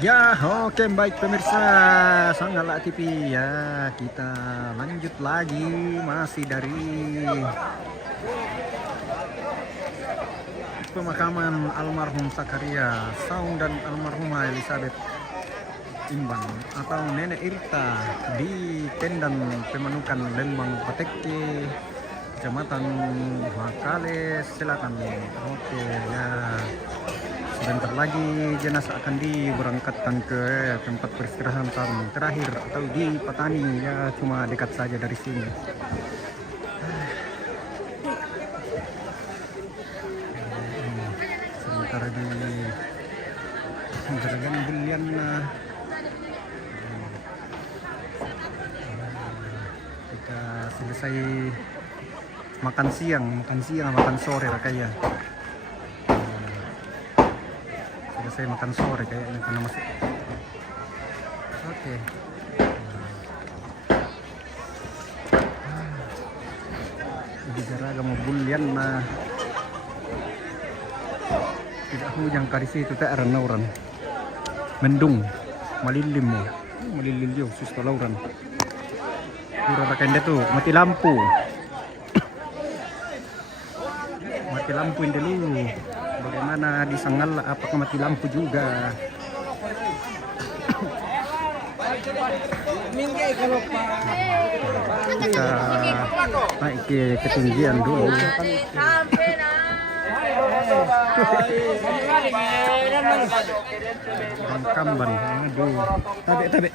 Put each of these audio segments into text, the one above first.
Ya, oke baik pemirsa Sanggala TV ya, kita lanjut lagi masih dari pemakaman almarhum Sakaria Saung dan almarhumah Elizabeth Imbang atau Nenek Irta di Tendan Pemanukan Lembang Pateke, Kecamatan Makale Selatan. Oke ya. Sebentar lagi jenazah akan diberangkatkan ke tempat peristirahatan terakhir atau di Patani ya, cuma dekat saja dari sini. Sebentar di Jeragan Bulian kita selesai makan siang, makan sore lah kayak. Saya makan sore kayaknya karena masih oke. Di Jaraga mau bulian nah tidak hujan kali situ tak ada orang mendung malilim yo susta lauran pura rakan dia tuh mati lampu ini dulu. Bagaimana di Sanggala, apakah mati lampu juga? Kita naik ke ketinggian dulu. Kamban, aduh. Tabe.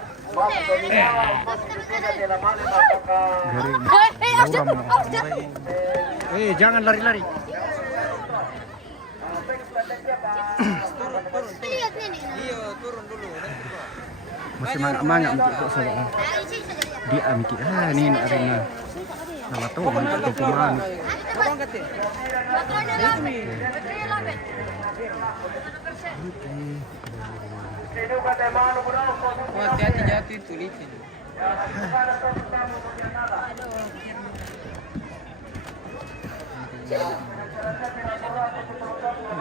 Jangan lari-lari. Turun dulu. Masih mangga kok soalnya. Dia mikir ini arena. Nama tuh mantap tuh pemain. Hati-hati jatuh itu licin.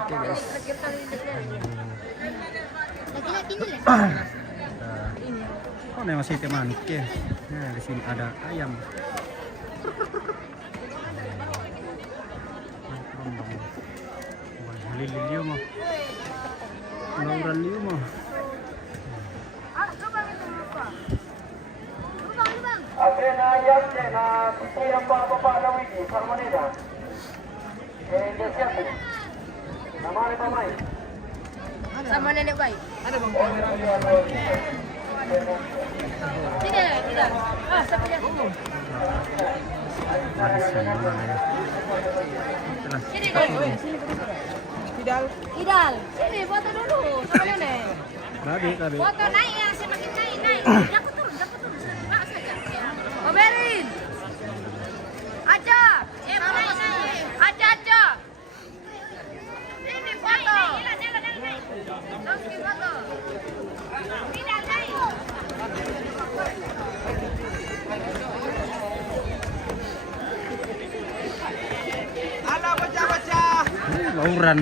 Oke guys. Oh, ini masih temanik ya. Nah, di sini ada ayam. Liliu mah. Lauran liu mah. Sama nenek baik. Ada bang kamera. Tidak. Siapa dia? Sini dulu. Idal. Sini foto dulu sama nenek. Tadi. Foto naik ya, semakin naik. Aku turun. Pak saja. Oberin. Aja. Aja. Ini foto. Terus foto. Tidak naik. Ada baca. Lauran.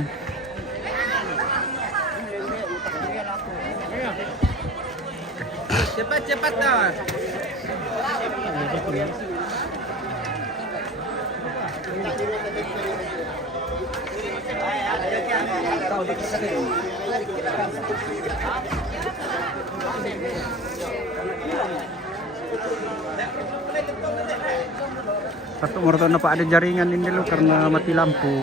Cepat dah. Satu mertua apa ada jaringan ini dulu karena mati lampu.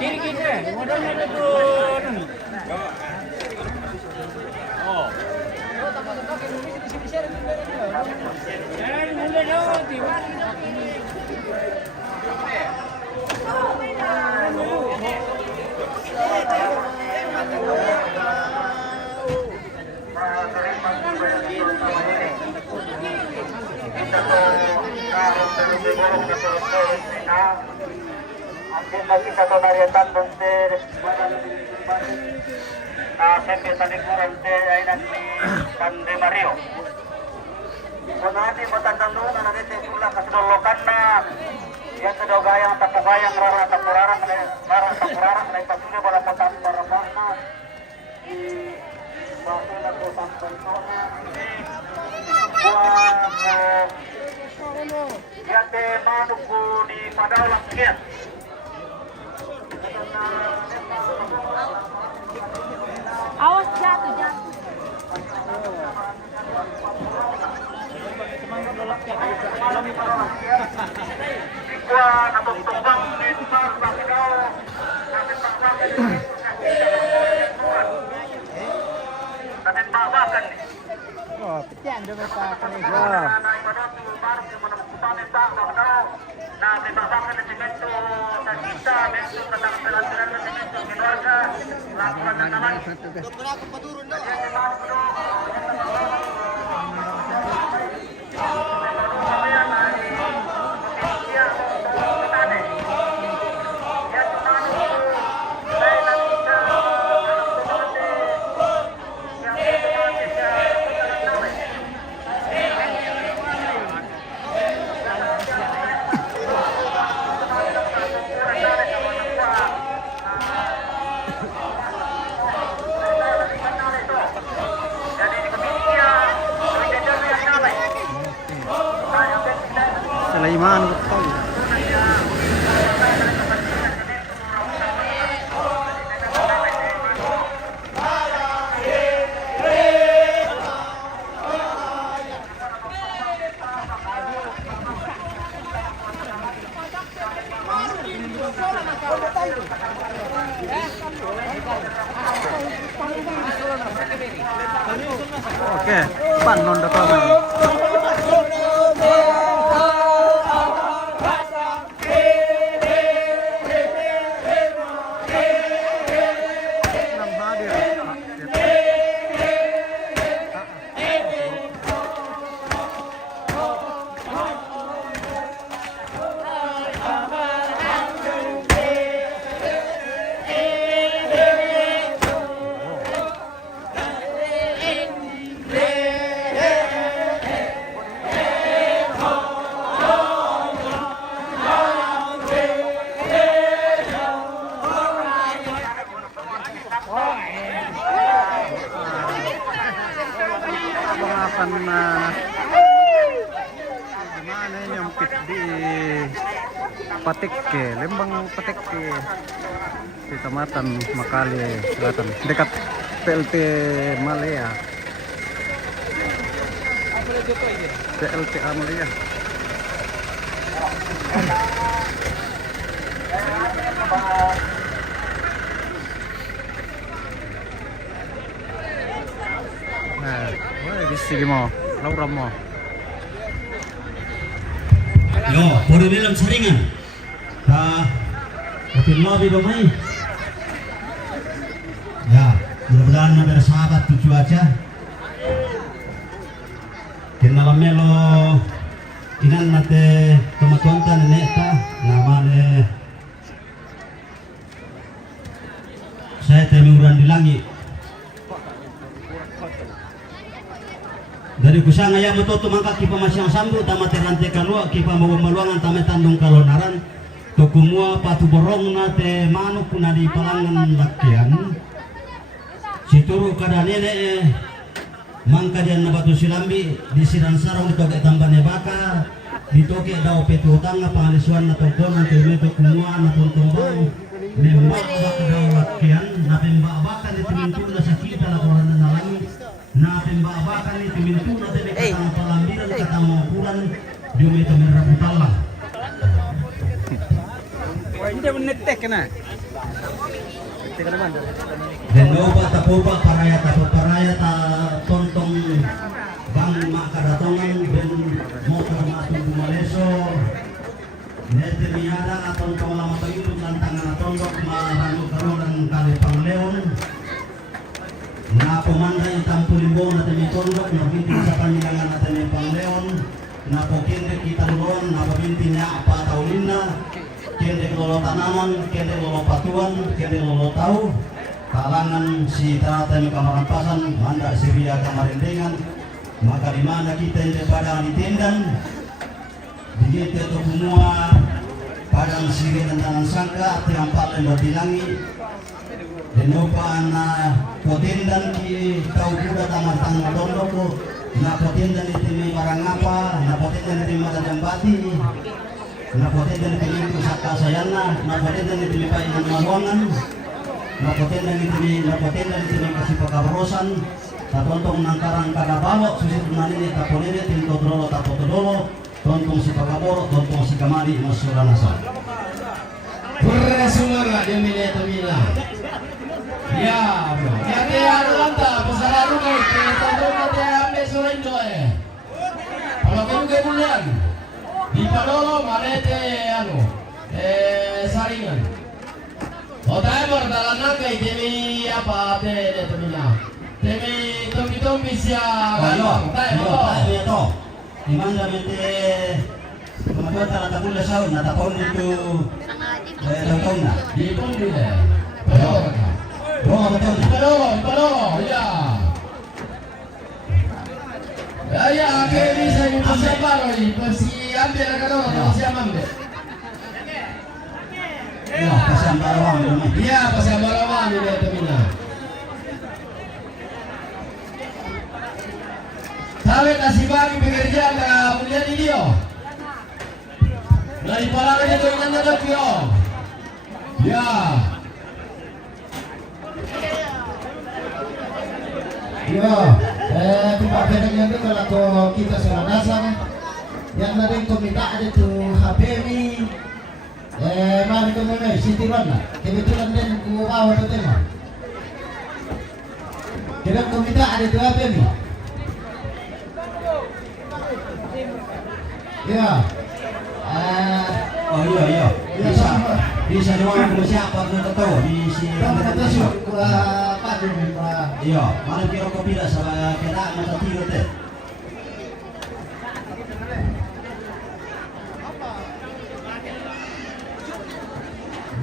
Kiri, modalnya ada tuh. Oh. Andiyan lagi sa Tonariatan doon sir. Siyempre sa likuran sir ay nagsi San Mario. Kung natin matandang doon na natin sila kasunulukan na yan sa daw gayang tapugayang rara tapurarang na ipasulit wala patang parabak na masulat ko sa persona yan de manok ko di padaw lang sakit. Awas jatuh, jatuh. Ikuan atau tumbang lempar bakau natin bawakan nih. Oh, yan dito pa kanila. Natin bawakan na semento sa kita, semento na tanggalan na semento keluarga, lakukan na naman. Sulaiman betul. Oke, panon datang. Gimana ini yang pit di Patekke, Lembang Patekke, Kecamatan Makale Selatan, dekat PLT Malaya. PLTA Malaya. Nah, bisa mo, Laura mo. Yo, por dalam saringan. Open lobby domai. Ya, mudah-mudahan ada sahabat tu cuaca. Kenal melo inan nate tomatonta neta namanya saya temuran di langit. Dari kusang ayam itu mangka kipa masyang sambu tamat rantai kalua kipa mau maluangan tamat tandung kalonaran tokumua patu borong nate manuk puna di palangan lakian situru kada nene mangka dia nabatu silambi di sidan sarong ditoke tambane baka ditoke dao petu tanga pangalisuan na tongkon untuk meto kumua na tontong membak baka dao lakian na pembak baka di tumintu na sakita na koran na langit na pembabakan itu mintu na tebe katang palambiran katang maukuran diumi itu meraputala Hindi menetek kena. Tika naman. dan loba tapoba paraya ta tontong bang makadatongan ben motor matung kumaleso nete miada tontong lama tayo lantangan tondok marano karunan kali pangleon na pemandai tampulimbo na temi tondok na binti sa panilangan na temi pangleon na pokinde kita luon na binti niya apa taulina ke kende lolo tananan, kende lolo patuan, kende lolo tahu, kalangan si Tanata Kamarampasan, Manda Siria Kamarindengan, maka di mana kita yang padang ditindan, begitu itu semua padang siri dan tangan sangka, yang paling berdilangi, dan lupa anak potindan ki kau kuda tamar tangan dondoko, na potindan itu barang apa, na potindan itu makan jambati. Napotin dan itu saka sayana, napotin dan itu painan maluangan, napotin dan itu kasih pakabarosan, tatontong nangkarang kagabalo, susit manini taponini tinto drolo tapotodolo, tontong si pakaboro, tontong si kamari masuranasa. Pura sumara dia minta mina. Ya, jadi ada lanta pesara rumah kita dulu dia ambil sore joy. Kalau kamu kemudian di Padolo malete saringan. Otai berdalan nakai demi apa te temina. Demi tombi sia galong. Tai to. Di mana mente kemudian tanah takulah saun, nata pon itu tahun na. di pun dia. Padolo. Padolo, ya. Ya, que bisa bisa baru ini pasti ambil kalau pasti ambil. Ya, pasang barawang dulu. Iya, pasti barawang ini temina. Sabe kasih bagi pekerja ke punya dia. Dari parang itu yang ada dia. Ya. Ya, kemarin yang itu kalau kita sudah dasar, yang dari komite ada tuh HPMI, mari kemudian Siti Rana, kebetulan dan kuah atau tema. Dalam komite ada tuh HPMI. Ya, Oh iya. Bisa doang sama siapa tuh tahu di si kata sudah apa tuh Pak? iya, mana kira kopi dah sama kira mata tiga teh.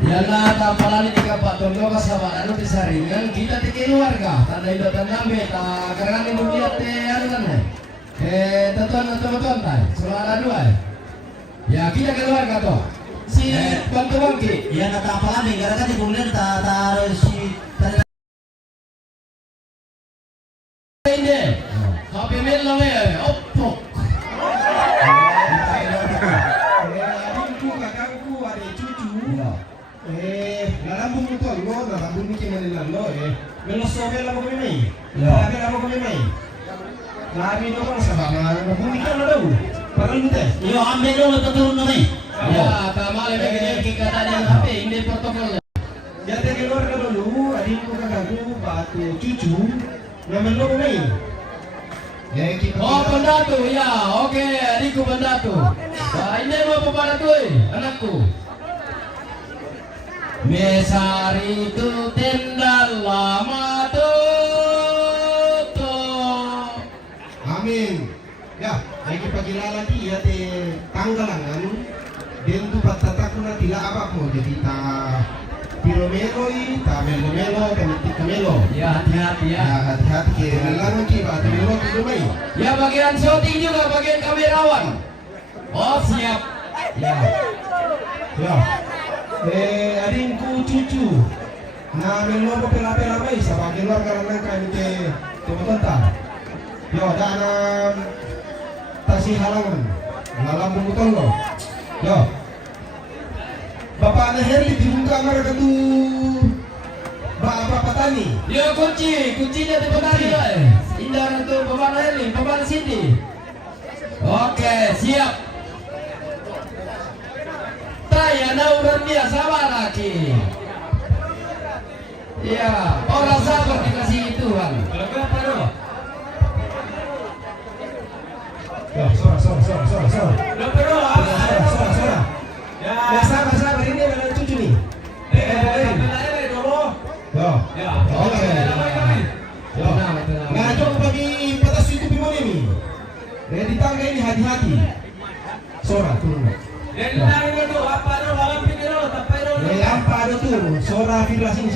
Diana tampalan di Pak Tondo kasabaran di saringan kita di keluarga tanda itu tanda beta karena ibu dia teh anu kan teton tai suara dua ya kita keluarga toh si bantu bangki Iya nata apa lagi gara-gara di kemudian tak si ini HP melong oppo Adikku, kakakku, adik cucu. Lalambung itu lo, lalambung ni kemana lo? Melosobe lah kami mai. Lagi lah kami mai. Lagi tu kan sebab lalambung ni kan ada. Pakai itu. iya ambil dulu turun nih. ya tamal ini kita tadi HP ini protokol Jadi keluar dulu, adikku, kakakku, batu cucu. Nama lo mai. oh pendatu ya oke adikku pendatu nah, ini mau pendatu anakku Mesari itu tenda lama tutup. Amin. Ya, lagi pagilala dia te tanggalangan. Dentu patataku na tila apa mo jadi ta piromelo ta melo kemetik melo. Ya hati-hati ya. Ya hati-hati ke lalang ki ba tu melo tu mai. Ya bagian syuting juga bagian kamerawan. Oh siap. Ya. Ya. Adingku cucu. Na melo ko pela mai sa ba keluar karena kan te teman-teman. Yo dalam tasi halangan. Lalang bumutong lo. Yo. Bapak Heri dibuka mereka tu Bapak Petani. Ya kuncinya di petani lah. Indah untuk Bapak Heli, Bapak Sindi. Oke siap. Tayana udah dia sabar lagi. Ya orang sabar dikasih Tuhan. Berapa dulu? Yo, sora. Sora. Ya sabar ini adalah cucu nih. Yo. Oke. Yo. Ngajak bagi patas itu bimon ini. Di tangga ini hati-hati. Sora turun. Dan itu apa lo dalam pikir lo? Sora Fira sini.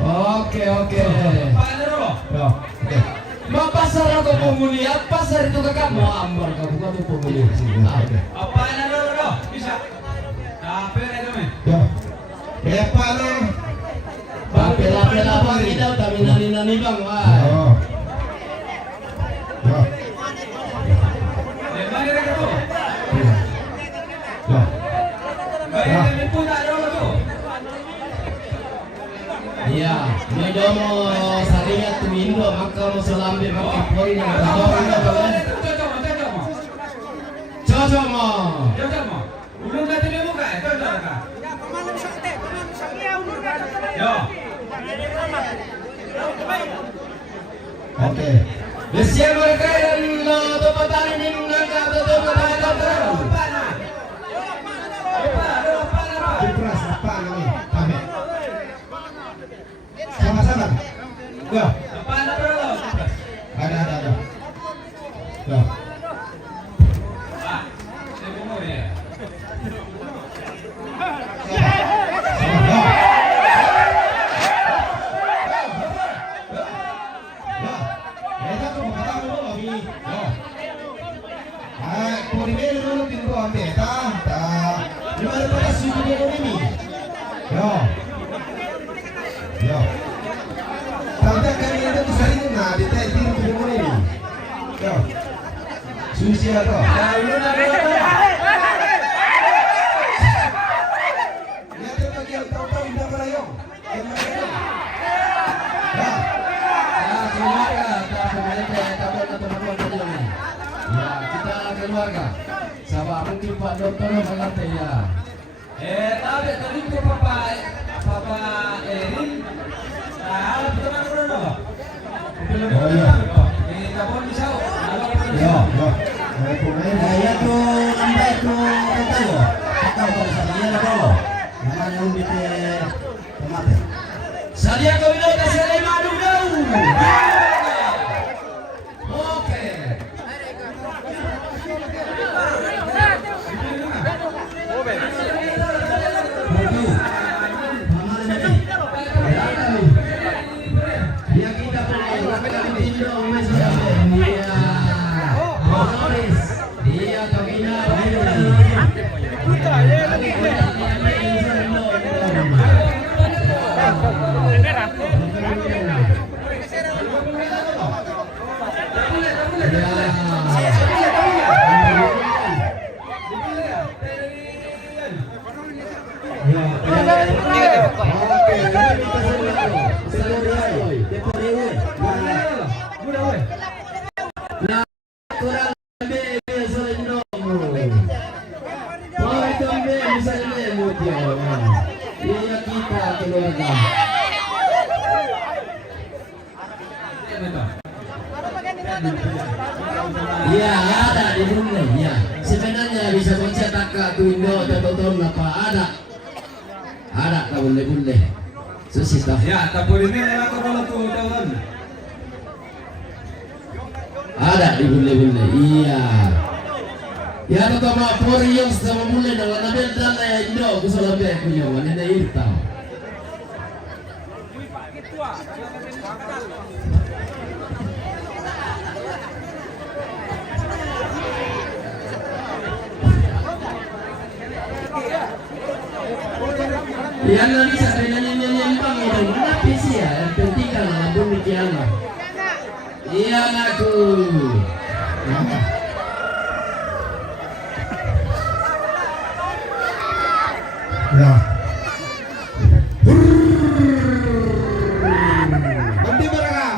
Oke. Ya, oke. Mau pasar atau penghuni? Pasar itu kakak mau ambar kau bukan tuh penghuni. Apa yang ada? Bisa. Apa yang ada? Ya. Apa nih? Pela bang kita tapi nani bang wah. Oh. Ya. Mana dia tu? Ya. Bayar yang pun tak ada tu. Iya, medomo sarinya tu Indo maka mau selambe maka poin yang berdoa cocok mo. Ulun dah terima muka, cocok tak? Yo. Oke. Besia mereka yang topatan ini mengangkat topatan. Kipras apa ini? Kami. Sama-sama. Ya. Ada. Ya. Susi atau? Keluarga, sahabat mungkin Pak Dokter mengerti ya. Tapi tadi tu Papa Erin, teman dulu. Oh iya. Kita pun bisa. Ya. Ya tu anda itu tahu. Tahu kalau saya tahu. Namanya umbit tomat. Sadia kau ini kasih lima dulu. Oke. Iya, ada di Brunei. Ya, sebenarnya bisa mencetak ke Indo atau tonton apa ada. Ada ke boleh. Susah. Ya, tapi ini aku kalau tu tahun. Ada di Brunei. Iya. Ya, atau mau pori yang sama boleh dengan nabil dan ya Indo kusala be punya wanita hitam. Yang nanti saya nyanyi bang itu kenapa sih ya? Yang penting kan lambung mikiran. Iya anakku. Ya. Nanti berapa?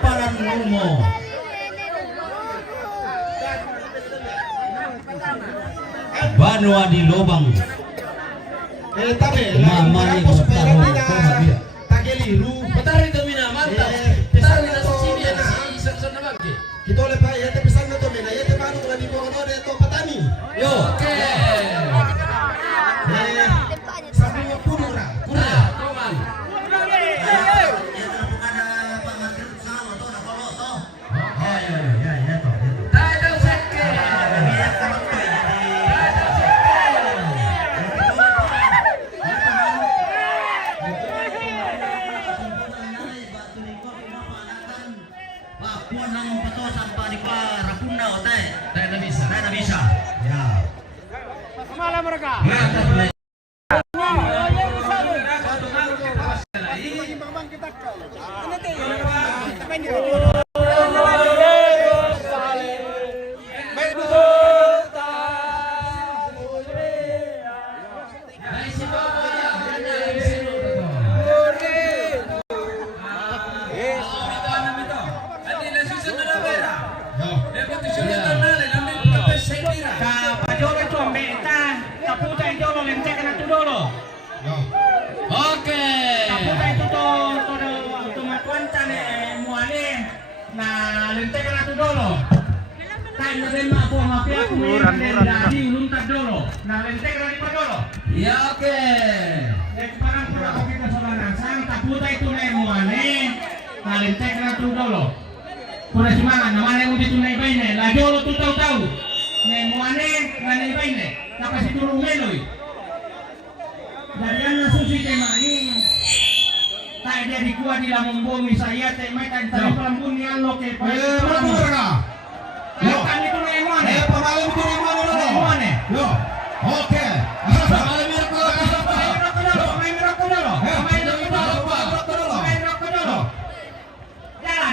Paran Lumo. Banua di lubang. Tapi Mamani mo tahu dia. Takeliru. Betar itu mina mantap. Betar mina sini ya si sana bangke. Kita oleh Pak ya tapi sana tu mina ya tapi anu kan di bawah ada tu petani. Yo, oke. Sampingnya pura. Nah, Roman. puan ng pato sampai di pa rapuna o tay. Tayo na bisa. Tayo na bisa. Ya. Oke. Ya oke. Pura semangat, namanya yang udah tunai baine, lagi lo tuh tahu-tahu, nemuane nganai baine, kapasi turun meloi. Dari yang nasusi tema ini, tak jadi kuat di dalam bumi saya tema kan tadi pelambun yang lo ke Pura. Yo, kan itu nemuane. Pemalam itu Nemuane. Yo. Oke.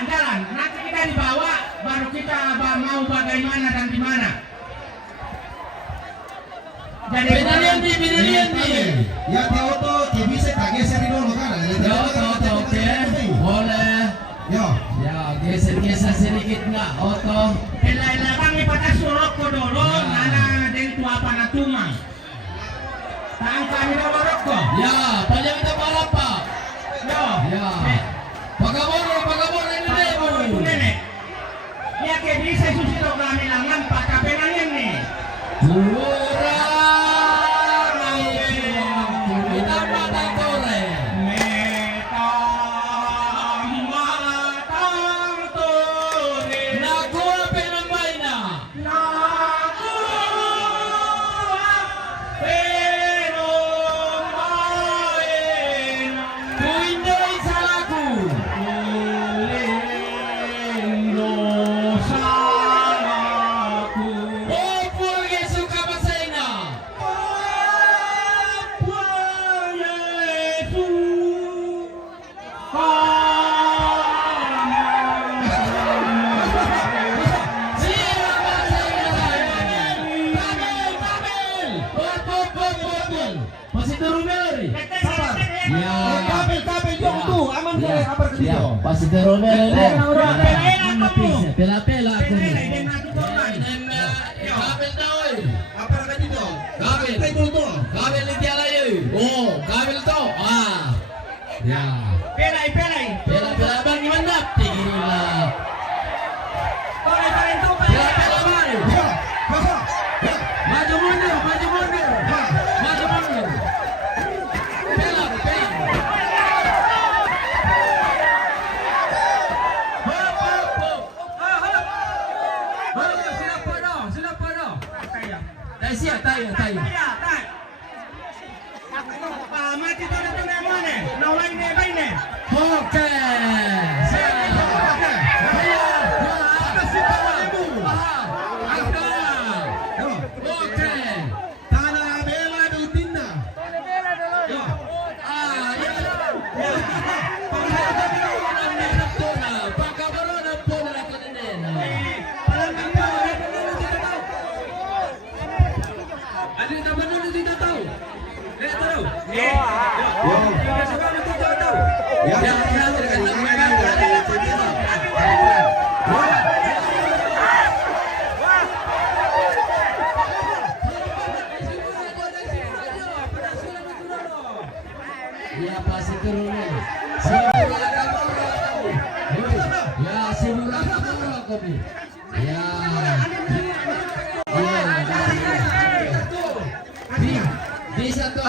Jalan, nanti kita dibawa, baru kita mau bagaimana dan di mana. Jadi Pinalian. Ya auto dia bisa geser dulu kan. oke, boleh. Yo. Ya, geser sedikit nggak, oto. Kailangan ipatas surok ko dulu, nana den tua pana tumang. Tang kami na warok ko. Ya, panjang kita balap pak. Yo. Ya. Pagabor ini Itu nenek. Ya ke bisa susito kami langan pak kapenangan nih. Kurang ayo. Kita patah tore. Naku apa yang mainnya? Kuinday salaku. Oh, pulge suka basaina. Siapa basaina? Tabel. Masih turun Mary. Ya. Kabel yo tuh aman boleh kabar ke dia. Pasti turun Mary. Pela aku nih. Kabel daw. Apa ka dito? Kabel. Kabel di tiala yun. Oh, kabel to. Ah. Ya. Pelay. Pela bang imandap. Tingin lah. Pelay bang. Ya. Maju mundur. Pela. Tayo. Mati to na nemuane. Naway ne baine. Oke. Oke. Tanah bela dutinna. Ya pasti turun. Ya simulasi kami. Ya. Bisa tuh.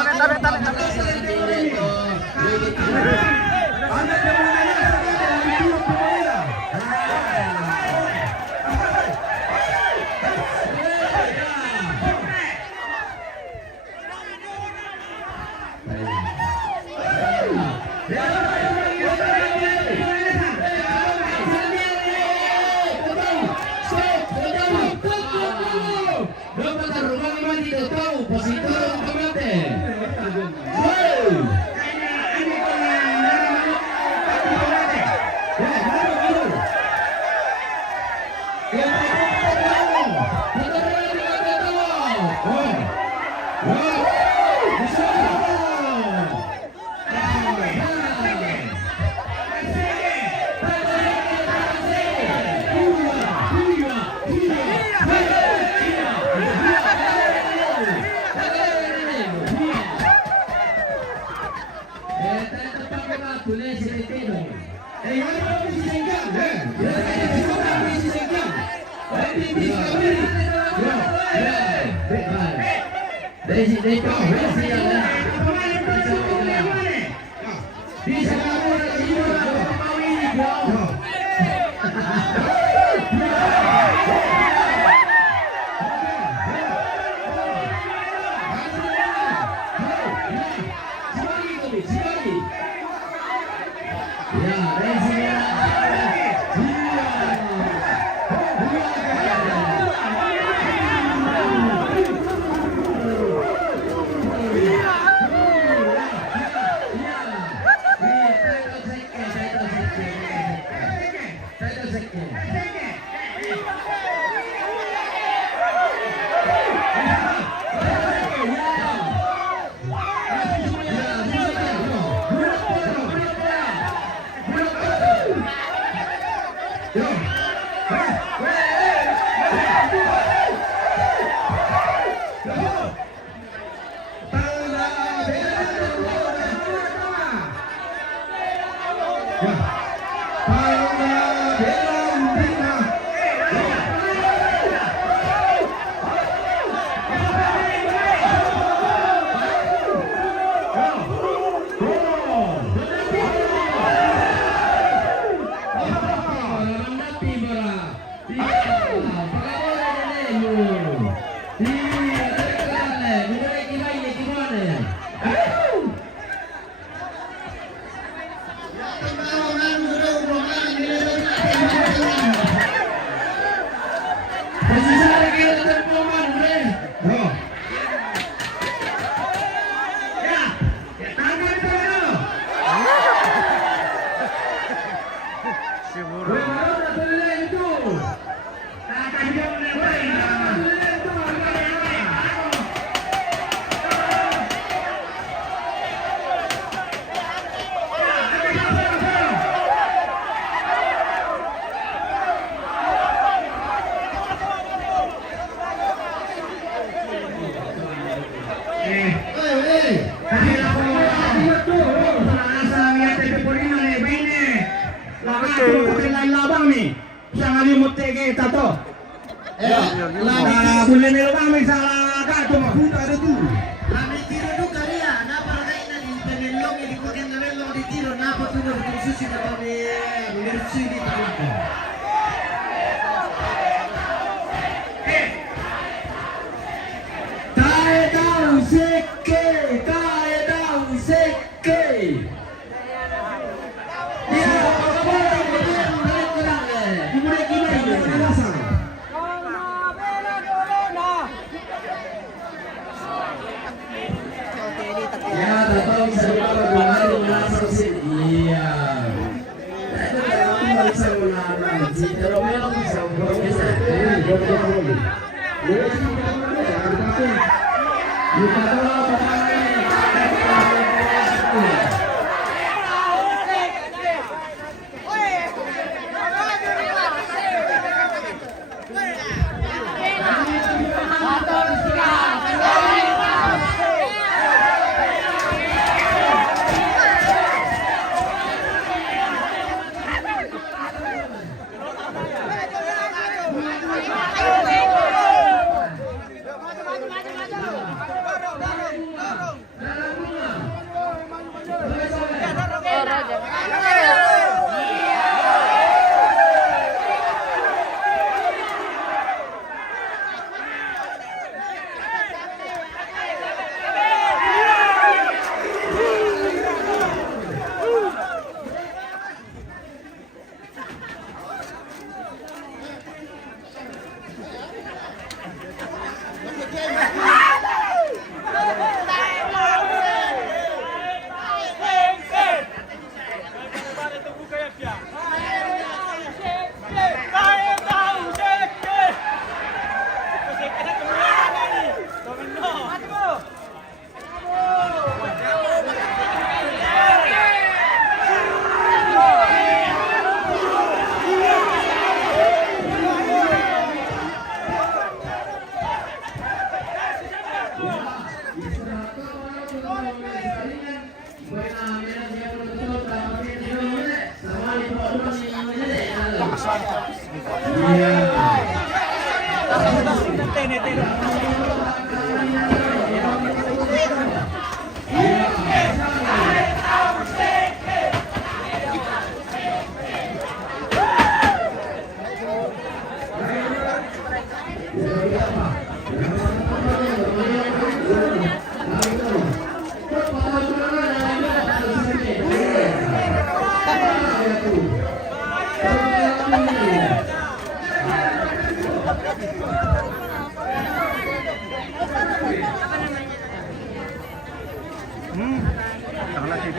Salah TV.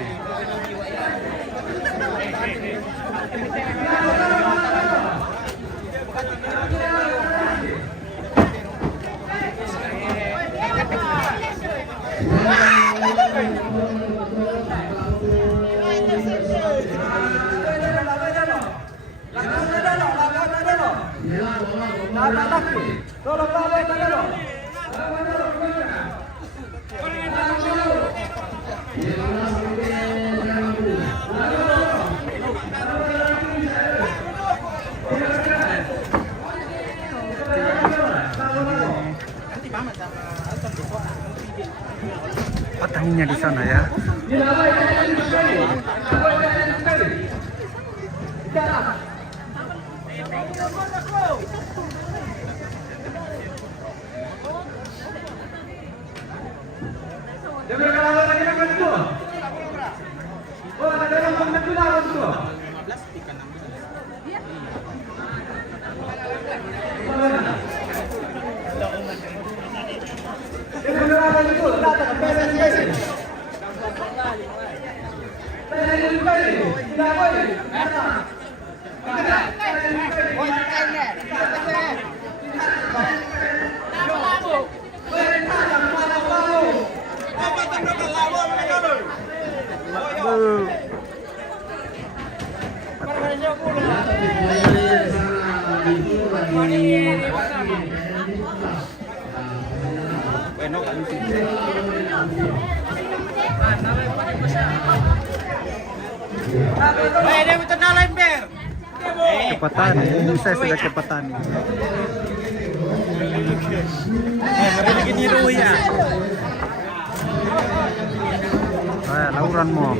Petangnya di sana ya. Cepatan, saya sudah cepatan. Lauran mo.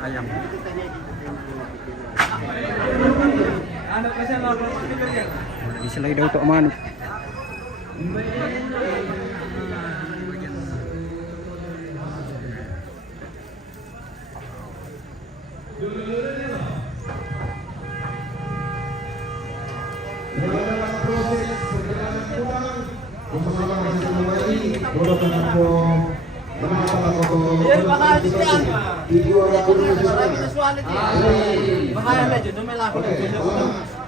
Ayam. Bisa lagi daw ito manok.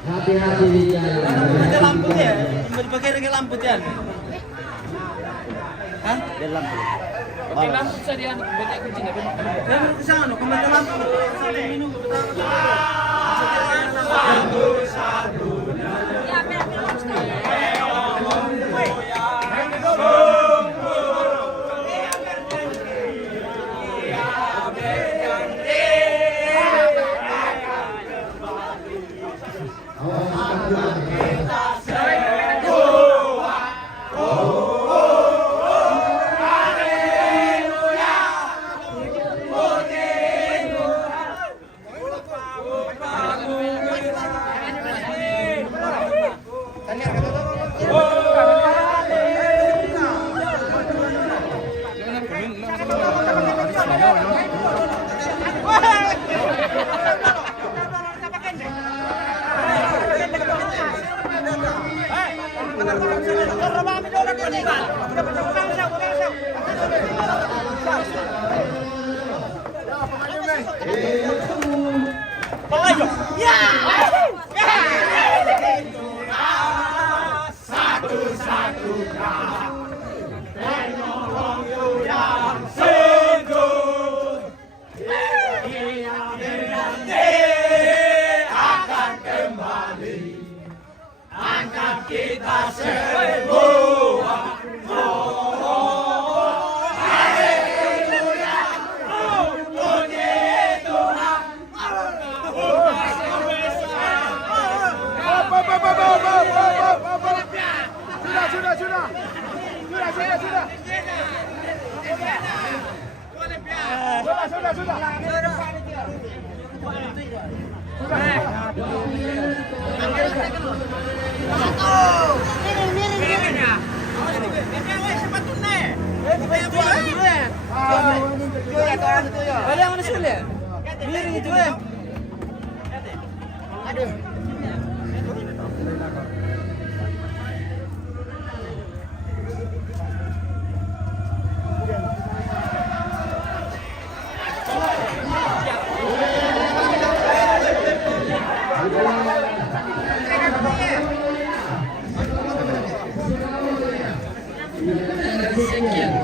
Hati-hati di jalan. Ada lampu ya? Dipakai lagi lampu ya? Hah? Ada lampu. Pakai lampu saja dia banyak kucing tapi. Ya ke sana, kemana lampu? Sampai minum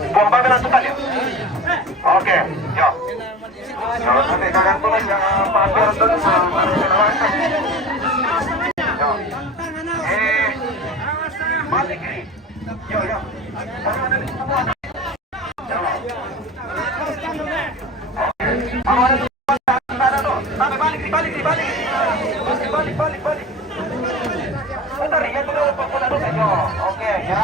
Buang bagi lantukan ya? Oke, yo. Yo, nanti kalian tulis yang pampir dulu sama yo. Balik kiri. Yo, yo. Balik. Bentar, ya dulu bola dulu. Yo, oke, ya.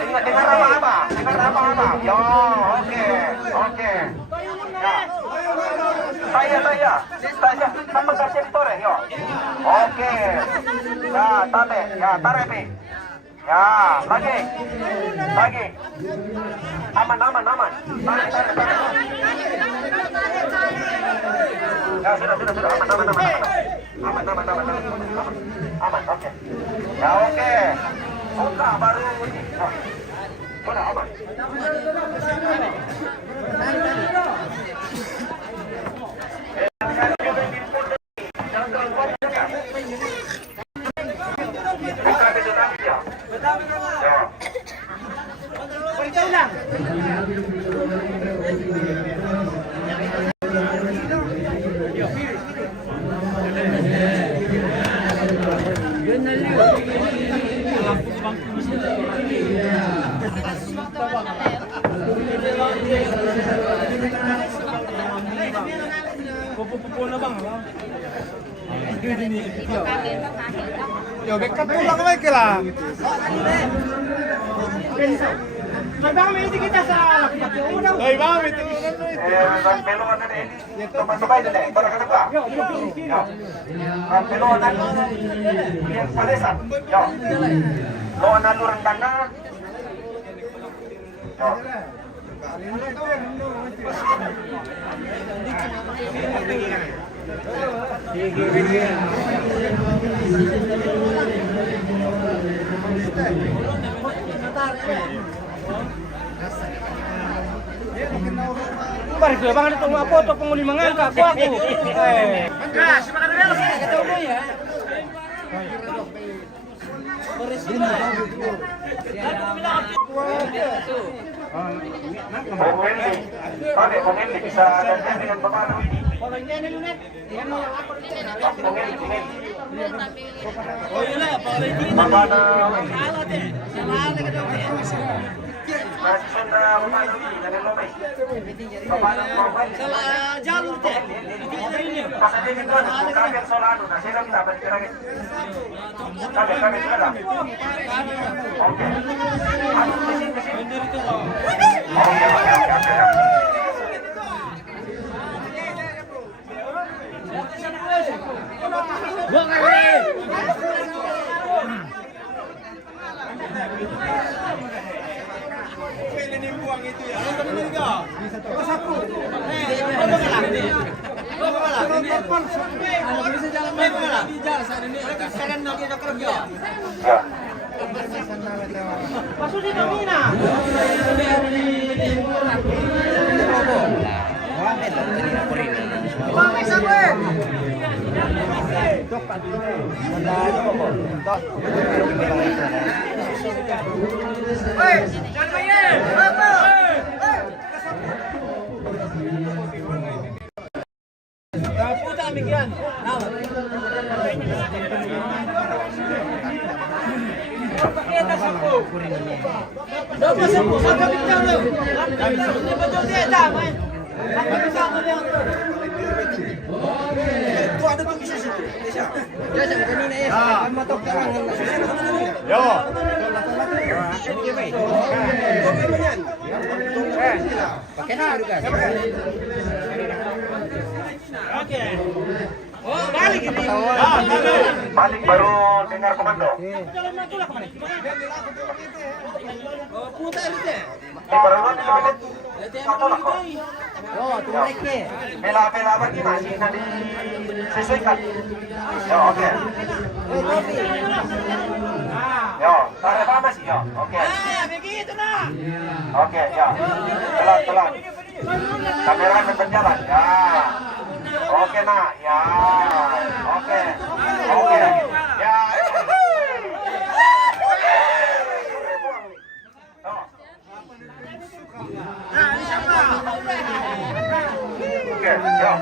Ingat dengar apa? Yo, oke. Saya sama kasih tore yo. Oke. Ya, tate, ya tarepi. Ya, lagi. Aman. Tarik. Ya, sudah. Aman, oke. Ya, oke. Buka baru ini. Sudah aman. Yo, backup tulang ka ka lang. Madami hindi kita sa Ay, mami, tulungan mo ito. Peluan na rin. Sabay na rin. Para ka na ba? Peluan na rin. Palisan. Yo. Loan na lurang ka na. Yo. Bari ko bang itong mga foto kung limangan ka ako. Gas, makadalo. Ito mo ya. Pwede bisa ganyan dengan pemanu ini. Oh iya lah, salah jalur teh. Pas aja gitu kan, kaget solano. Nah, saya minta balik lagi. Kaget sudah. Oke. Oke. Masuk di Domina. Balik baru dengar komando. Baru satu lah kok. Bela-bela lagi masih tadi sesuaikan. Ya oke. Yo, tarik apa sih yo? Oke. Begitu nah. Oke ya. Pelan-pelan. Kamera akan berjalan. Ya. Oke nak. Ya. Oke. Oke. Ya. Oke, ya.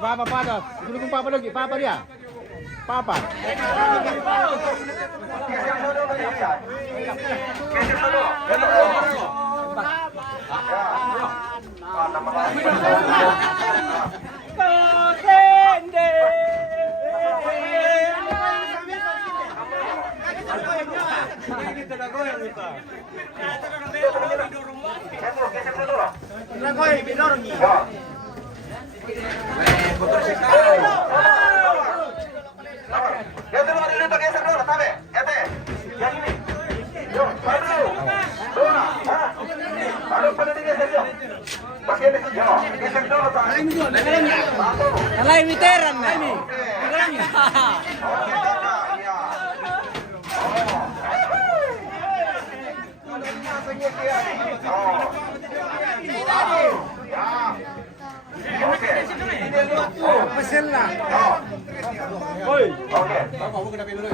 Papa, Papa, dulu Papa lagi, Papa dia. Papa. Alay miteran na.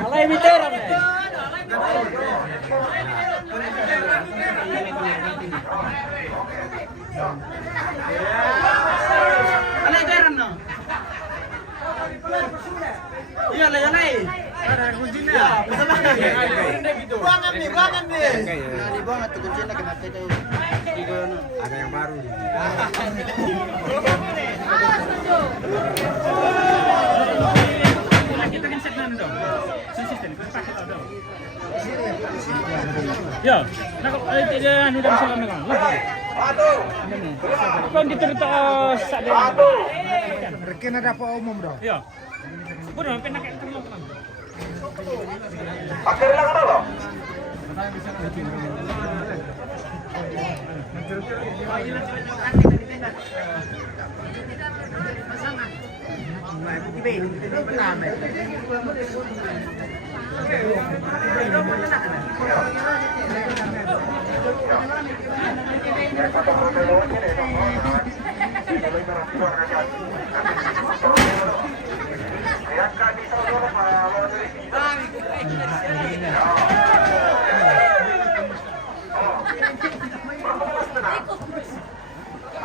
Alay miteran na. Alay miteran na. Iya lah, alay. Buangan nih. Dibuang atau kuncinya kenapa itu? Ada yang baru. Kita kan set dong. Sistem pakai dong. Ya, nak tidak anu dah salam dengan. Kau diterita sak dia. Rekin ada apa umum dong? Ya. Bodoh, pernah kayak itu. Pakai lang dulu.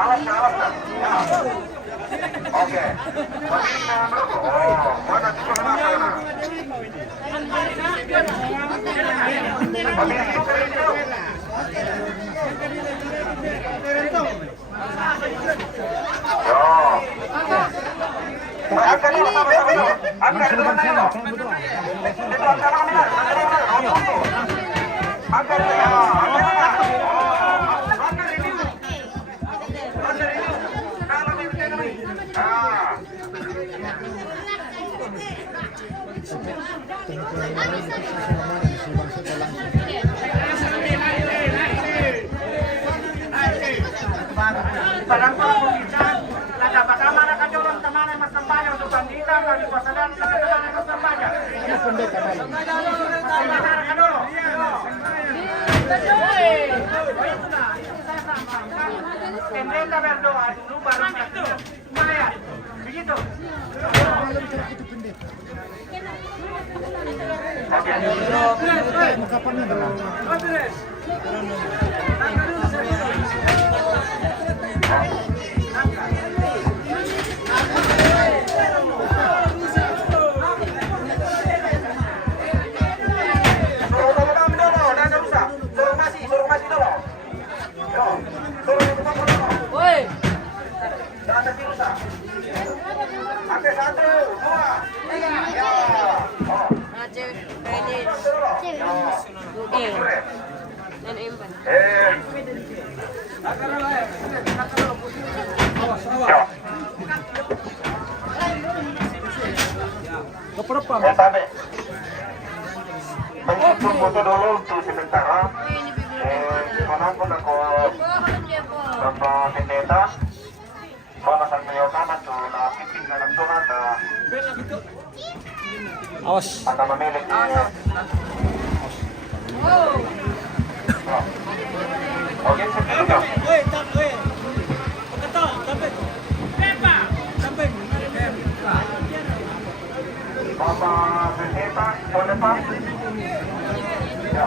Awas. Oke. Mana cukup sana. Angkat dulu sama-sama. Angkat dulu. Angkat Barang pembicaraan, ada bagaimana kajolan teman mas tempatnya untuk banditan dari pasaran teman mas tempatnya. Ini pendekar. Pendekar dulu. Pendeta berdoa dulu baru itu. Maya, begitu. Kapan Sabi. Menghitung foto dulu untuk sementara. Mana pun aku Bapak Tendeta, Bapak Santoyo Kanan tuh nakipin na lang doon at Awas. mamilik Okay, sige nyo. Bapak Tendeta, boleh Pak? Ya.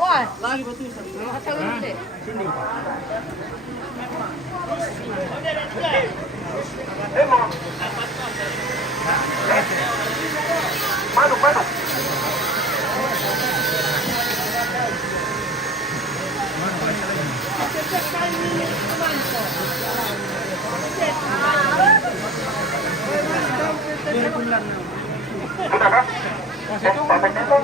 Wah, lagi betul sama. Kata deh. Sini. Manu. Sudah kah? Bapak Tendeta.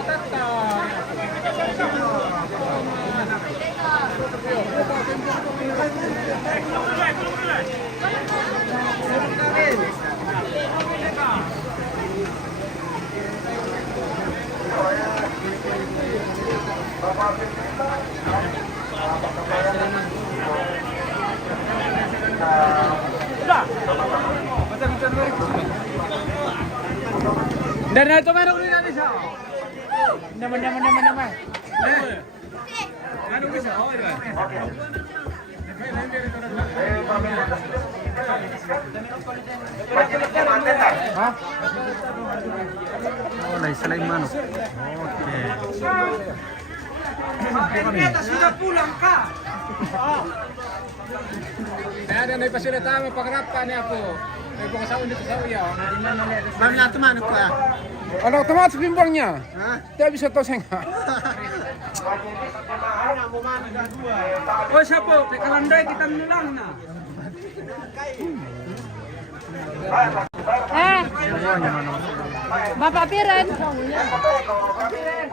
Dan itu merong ni nanti siya. Naman. Ano bisa? Oh, iya. Oh, selain manok. Oke. Ternyata sudah pulang kah? Saya ada dari pasir tamu pengrapan ni aku. May pangasawa dito sa uya. Mami lang tumanong ko ah. Ano otomatis bimbangnya? Tidak bisa tahu saya nggak. Oh siapa? Kalandai kita nulang na. Semuanya manok. Bapak Piren. Bapak Piren.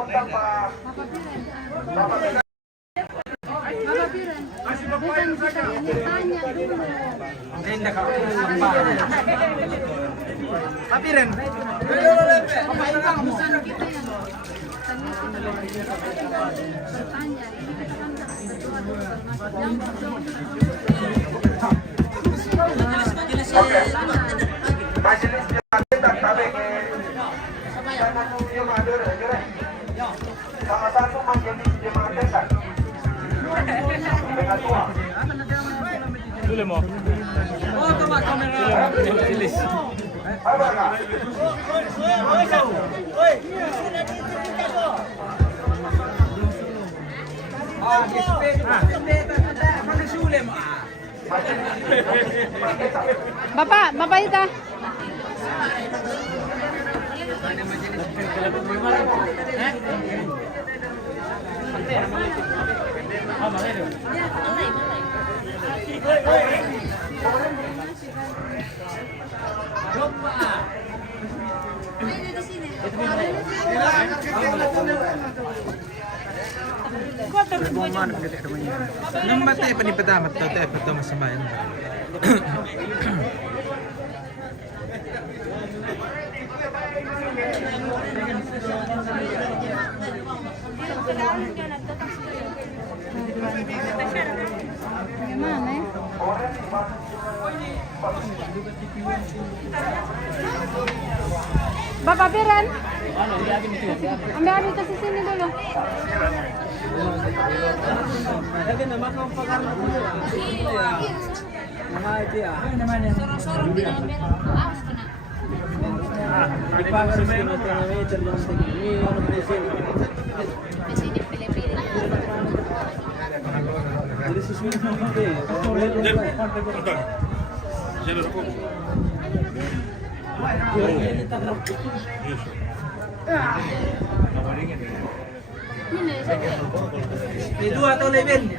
Bukan kita ini tanya dulu. Pak Piren. Bapak itu bukan kita yang bertanya. Ini kita kan Majelis Jabatan Tabek salah satu majelis jabatan dengan tua. Boleh mo. Oh, tama kamera. Majelis. Bapak itu. Naman tayo panipadamat daw tayo ito masama yun. Gimana ya? Bapak Piren. Ambil itu di sini dulu. Lagi nama kau pakai dulu. Nama dia. Sorong-sorong di dalam awas kena. Di sini pilih-pilih. Ini May 2 atau lebih.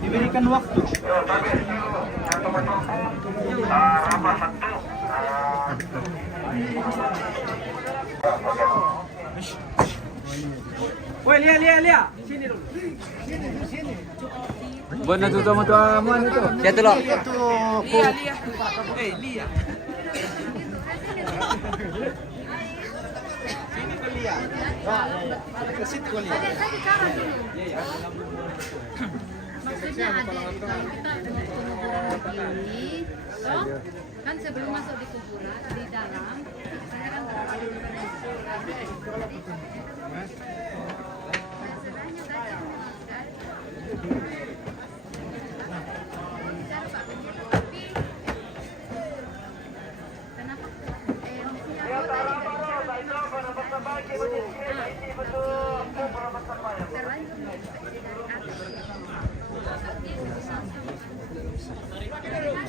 Diberikan waktu. Woi, lihat. Sini dulu. Buat natuto mo to aman ito. Lihat dulu. Lihat. Lihat. Tadi cara dulu. Maksudnya ada kalau kita mau kuburan lagi, toh kan sebelum masuk di kuburan di dalam, saya kan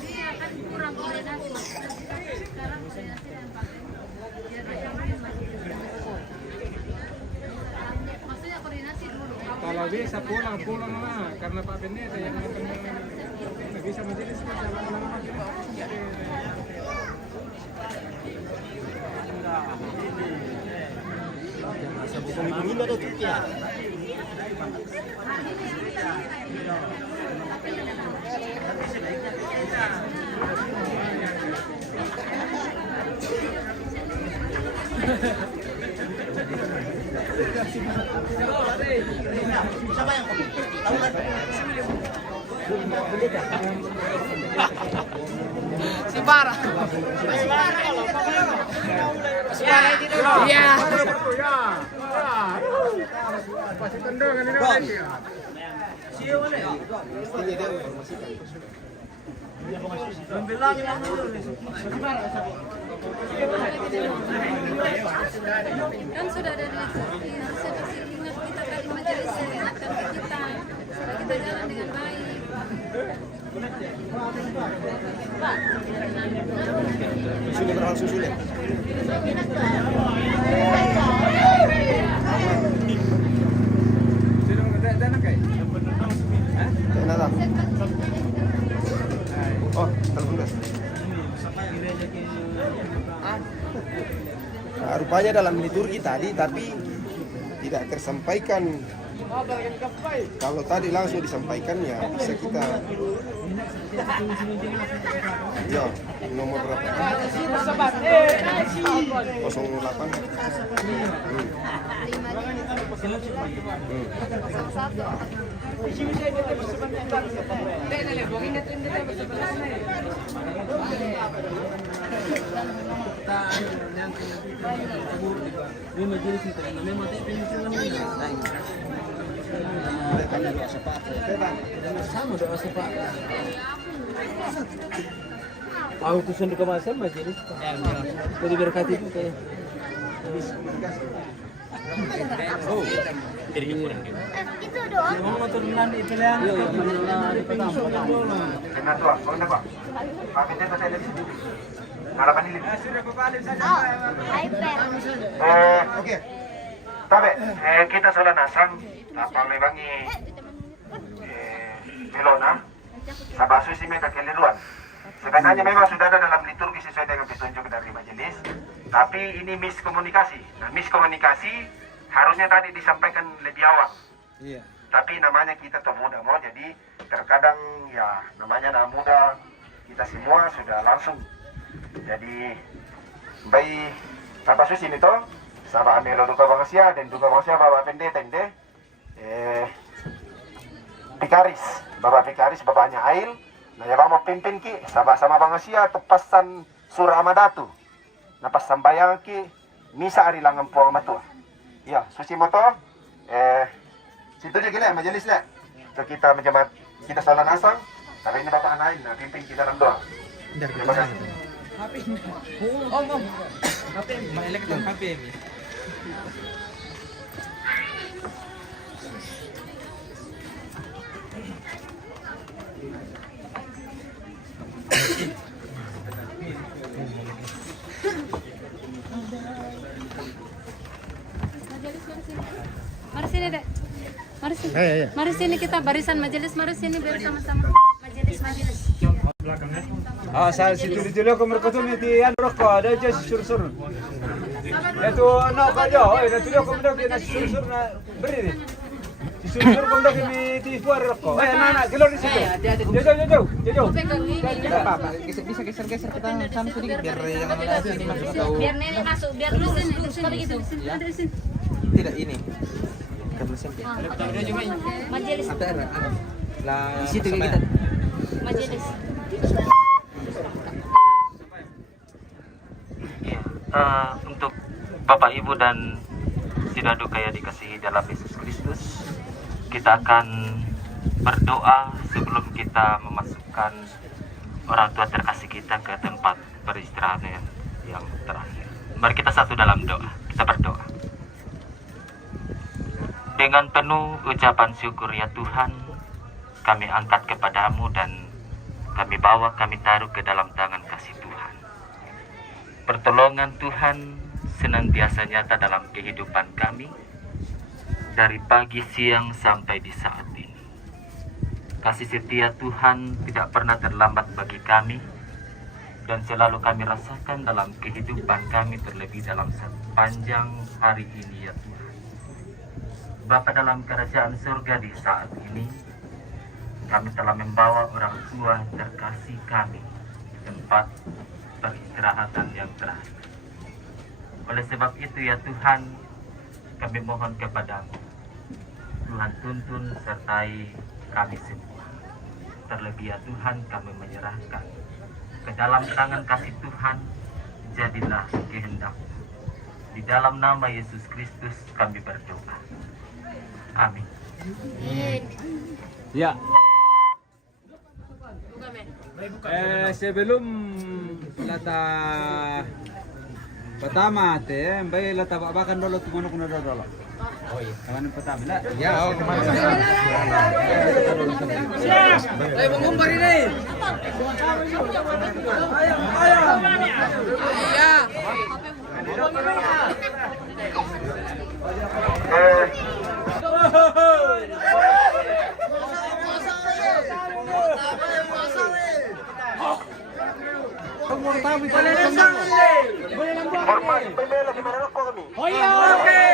Iya kan kurang koordinasi. Sekarang koordinasi dengan Pak biar mereka masih maksudnya koordinasi dulu. Kalau bisa pulang lah, karena Pak Pendeta yang nggak bisa majelis kan lama-lama. Siapa yang komen? Tahu kan? Si Bara. Iya. Pasti tendangan ini lagi. Kan sudah ada di harusnya ingat kita kan majelis ingatkan ke kita supaya kita jalan dengan baik. Sudah berlangsung sulit. Oh, telepon gas. Nah, rupanya dalam liturgi tadi tapi tidak tersampaikan. Kalau tadi langsung disampaikan ya bisa kita. Ya, nomor berapa? 08. Aku tuh ke masa majelis. Jadi berkati itu kayak. Oh, jadi kurang gitu. Itu doang. Mau turunan di pilihan. Iya, di Dengan tuan, kau nak pak? Pak Pendeta saya dari sini. Harapan ini. Sudah kembali saja. iPad. Oke. Tabe, kita soal nasam, tapang lebangi Melona, sabasu si mereka keliruan. Sebenarnya memang sudah ada dalam liturgi sesuai dengan petunjuk dari majelis, tapi ini miskomunikasi. Nah, miskomunikasi harusnya tadi disampaikan lebih awal. Iya. Tapi namanya kita tuh muda mau, jadi terkadang ya namanya anak muda kita semua sudah langsung. Jadi bayi apa susi ini toh, sahabat Amelo duka bangsia dan duka bangsia bapak pendeta ini, Pikaris, bapak Pikaris bapaknya Ail. Nah ya mau pimpin ki sama-sama bangsia tepasan surah amadatu. Napas sambayang ki misa ari langan puang matua. Ya, suci moto situ aja gila majelis lah. So kita menjemaat kita salah nasang, tapi ini Bapak Anain, nah pimpin kita dalam doa. Terima kasih. Mari sini, Dek. Mari sini. Mari sini kita barisan majelis, mari sini biar sama-sama. Majelis. Sa situ dulu ko mereka tuh meti an rokok ada aja sur-sur. Itu nak kajo, itu dia ko mendok na sur-sur na beri. Sur-sur ko mendok meti fuar rokok. Anak gelor di situ. Jauh. Apa? Bisa geser-geser kita sama sedikit biar yang sini masuk tahu. Biar nenek masuk, biar lu sini gitu. Dari sini. Tidak ini. Majelis. Lah situ kita. Majelis. Untuk Bapak Ibu dan Saudara yang dikasihi dalam Yesus Kristus, kita akan berdoa sebelum kita memasukkan orang tua terkasih kita ke tempat peristirahatan yang terakhir. Mari kita satu dalam doa. Kita berdoa. Dengan penuh ucapan syukur ya Tuhan, kami angkat kepadamu dan kami bawa, kami taruh ke dalam tangan kasih Tuhan. Pertolongan Tuhan senantiasa nyata dalam kehidupan kami, dari pagi, siang, sampai di saat ini. Kasih setia Tuhan tidak pernah terlambat bagi kami, dan selalu kami rasakan dalam kehidupan kami, terlebih dalam sepanjang hari ini ya Tuhan. Bapa dalam kerajaan surga, di saat ini kami telah membawa orang tua terkasih kami di tempat peristirahatan yang terakhir. Oleh sebab itu ya Tuhan, kami mohon kepadamu, Tuhan tuntun sertai kami semua. Terlebih ya Tuhan, kami menyerahkan ke dalam tangan kasih Tuhan, jadilah kehendak-Mu. Di dalam nama Yesus Kristus kami berdoa. Amin. Ya. Sebelum lata pertama mbay lata babakan dulu tunggu dulu. Oh iya, kawan pertama lah. Ya, oh kemana? Ayo mengumpar ini. Ayo. Iya. Hormat, pemela gimana rokok kami? Oh iya, oke.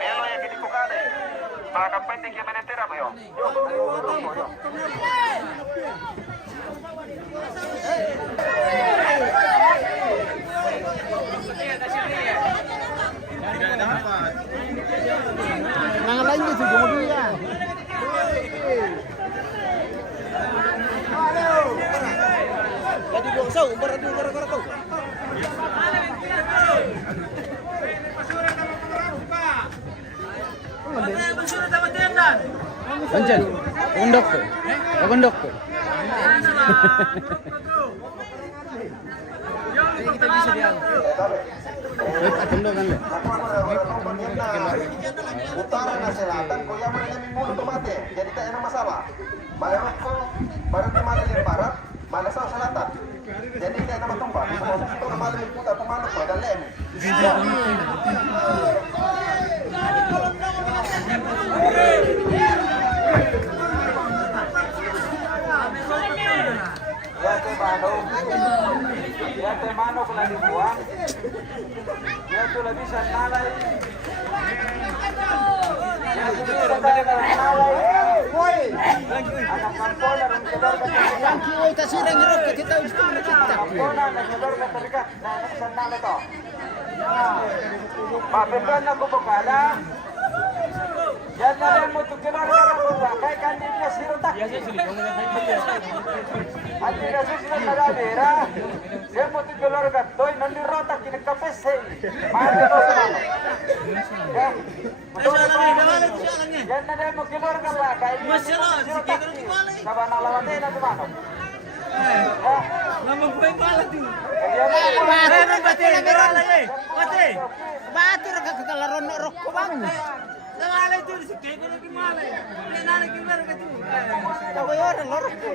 Melo yang gini kukade. Pada penting gimana terap yo? Nangan lain itu kemudian. Jadi bongsau, umbar kau. Anjan, undok ko. Undok ko. Kita bisa diam. Atundokan le. Utara dan selatan, kau yang mana yang mulu tempatnya, jadi tak ada masalah. Baru di mana yang barat, mana selatan. Jadi tidak ada tempat. Kalau itu malam itu tak pemandu, ada lem. Ya te mano kung dibuang. Ya tu lebih sanalay. Ya tu lebih sanalay. Hoy. Anak kampung dan kedor keterika. Yang kioi kasirang hirap kita usto kita. Kampung na kedor keterika. Na sanalay to. Papekan na ko bukala. Yan na lang mo tukiran ka na ko. Kaya kanina sirotak. At pinasus na talavera. Siya mo tigular gatoy. Nandirotak kinagkapes. Mahal ko sa ano. Ya. Yan na dahil mag-kilor ka ba? Masyalo, sige ko rin wala eh. Kaban ang lawate na kumano. Lamang pa yung balat din. Bate, nagawala eh. Bate, bate ka kalaro na rock ko bang? Nawala ito, si Kay ko nagkimala eh. Kaya nalagkimala ka ito. Tabayon, ang laro ko.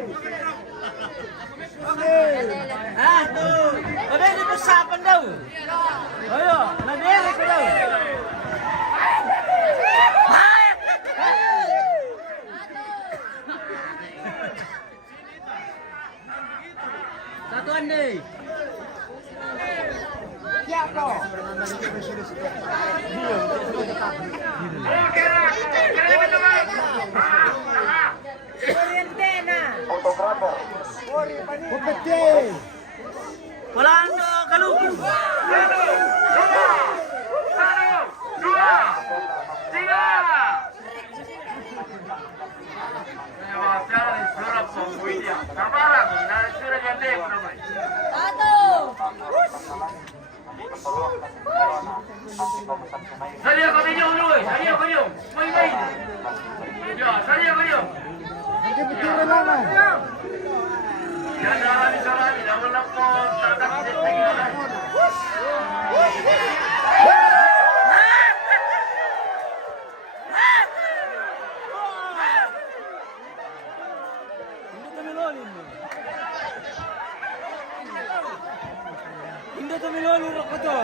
Ah, ito. Mabili mo sapan daw. Ayo, nabili ko daw. Satuan deh. Siapa? Fotografer. Wala na kaluku. Salia kayo dulu, salia kayo. Main-main. Ya, salia kayo. Ya, dah salah, dah melapor, tak Hindi to miloli ko to.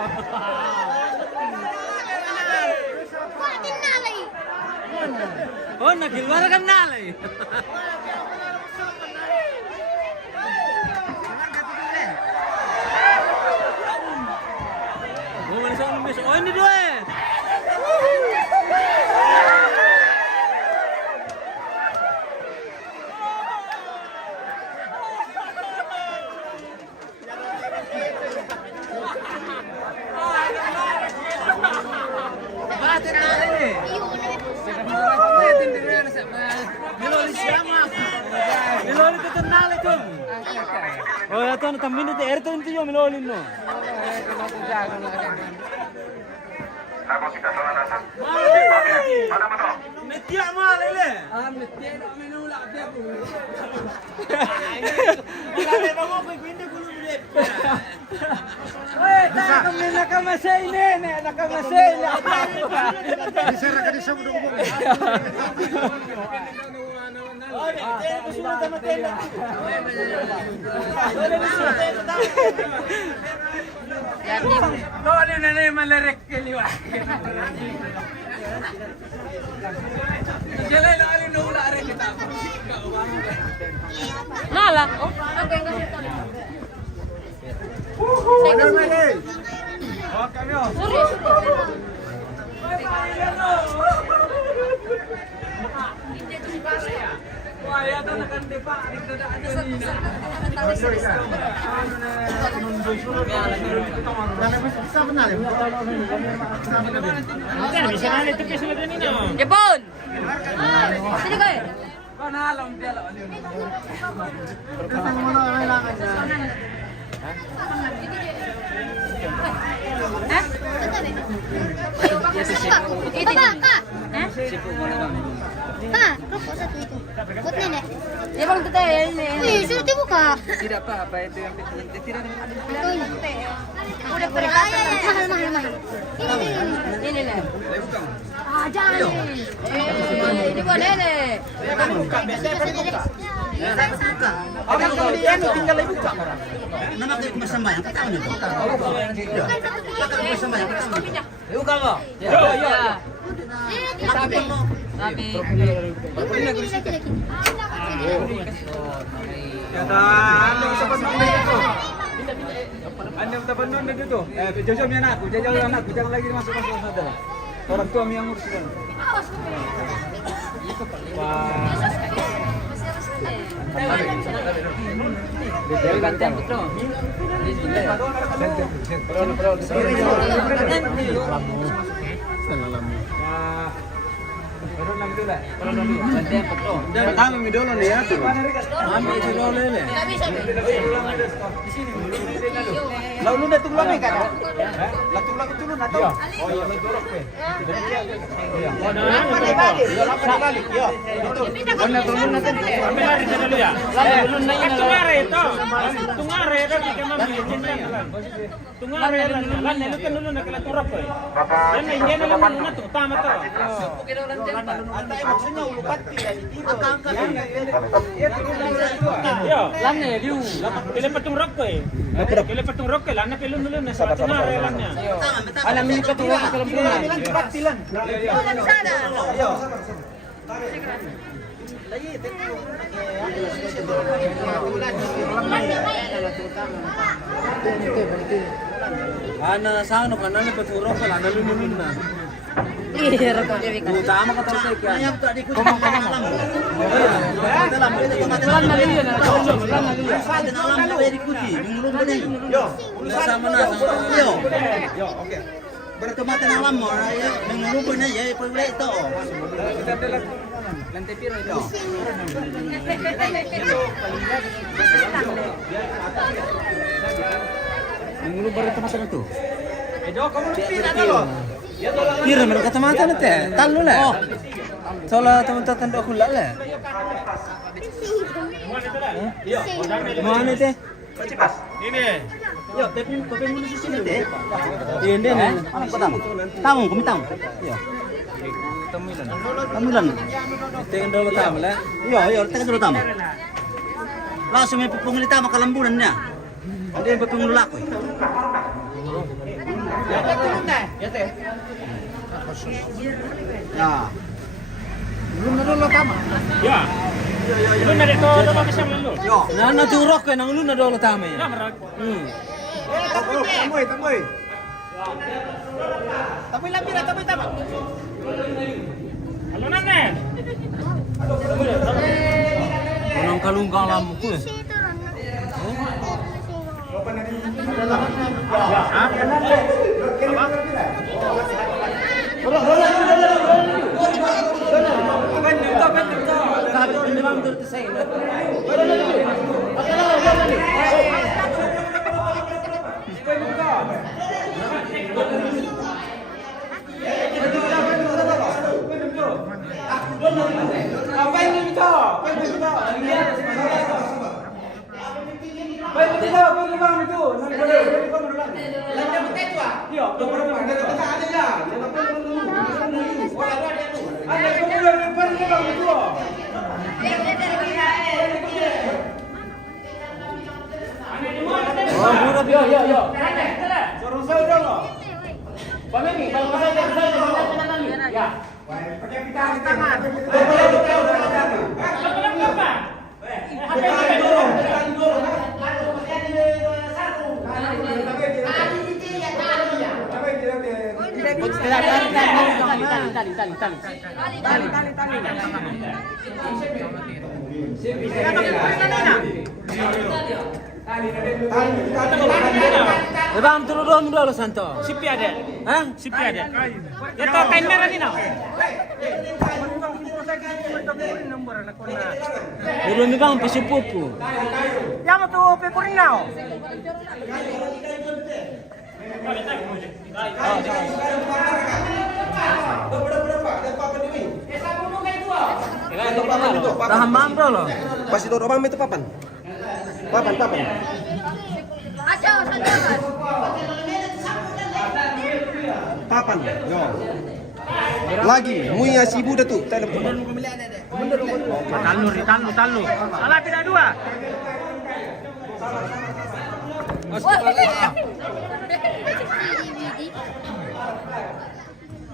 Kuatin nalay. Oh, nagilwara ka nalay. Oh, manis ang lumis. Oh, ini dua eh. Bate nalay. Miloli siapa? Miloli itu nalay tuh. Oh, ya tuh tamin itu air tuh itu miloli no. Ako kita sa lanatan. Mana mo to? Metia malay le. Ah, metia na minula dia po. Wala na mo kay hindi ko lulit. Oy, kami nakamasay nene, nakamasay na. Disera ka di sa mundo ko. Oy, tayo mo sila tamatay na. Wala na sila tayo. No, ano na na yung malarek kaliwa. Jala na alin na wala rin kita. Nala. Okay, kasi ito. Oh, kami oh. Sorry. Wah, ya to nakande pa. Nagdadaan na nina. Jepun. Sini kayo. Panalam dia lah. Ito ba, ka? Ka, rokok satu itu. Buat nenek. Ya bang, teteh ini. Wih, suruh tibu kak. Tidak apa-apa itu yang penting tidak. Itu ini. Udah mahal. Ini nih. Ah, jangan. Ini buat nenek. Tinggal ibu kak. Nama sembahyang kata itu. Sembahyang. Ibu kamu. Ya. Sabi. Kata ando sa panahon dito. Ando sa panahon dito. Jajal yan ako, jangan lagi masuk sa dalam. Orang tua yang ngurus kan. Kami dulu nih ya. Kami dulu nih. Lalu na tulang ka na. Latung tulun atau? Oh iya, laturok pe. Iya. Balik. Yo. Ona tulun na tadi. Kami lari sa dulu ya. Tulun na yun. Tungare ito. Tungare ito di kami lang. Tungare lang. Lan ito kan dulu na kalaturok pe. Yan na yan na lang na to. Tama to. Antay maksudnya ulupat tidak dito. Angka. Yo. Lan na liu. Kile patungrok pe. Kile patungrok ke lan na pilun dulu na sa tungare lang niya. Alam niyo patungrok sa kalambunan. Bilang cepat silan. Bulan sana. Yo. Ana sa ano ka na paturo ka lang nalununun na. Iya, rekam dia Bu tama ka tayo ka. Komong alam. Dalam bulan na liyo na bulan na liyo. Alam na very kuti. Mingulong ba din? Yo. Sama na sama. Yo. Yo, oke. Berkematan alam mo ya. Mingulong ba na ya pwede ito. Kita telah lantai piro itu. Mingulu baru kematan itu. Edo kamu pira lo? Pira mereka kematan itu. Talu lah. Soalnya teman-teman dok hula lah. Mana itu? Ini. Yo, tapi mulu sisi deh. Ini nih. Tamu, kami tamu. Yo. Tamulan. Tinggal dulu tamu lah. Yo, tekan dulu tamu. Langsung may pupungli tama kalambunan niya. Hindi yung pupungli lako. Ya. Belum na dulu tama. Ya. Lu na dito daw kasi lulu. Yo. Na naturok ka nang luna dolo tamu. Na marag. Tamoy. Tamoy lang pira, tamoy tama. Halo nane. Anong kalungkang lam ko eh. Bang turun dulu santo. Sipi ada. Hah? Sipi ada. Ya to kain merah ni na. Turun ni bang pasupupu. Yang tu pepurin now. Tahan bang bro lo. Pasti tahu orang itu papan. Papan. Aja, saja. Papan. Yo. Lagi, muya sibu dah tu. Tak ada. Talu. Alah tidak dua.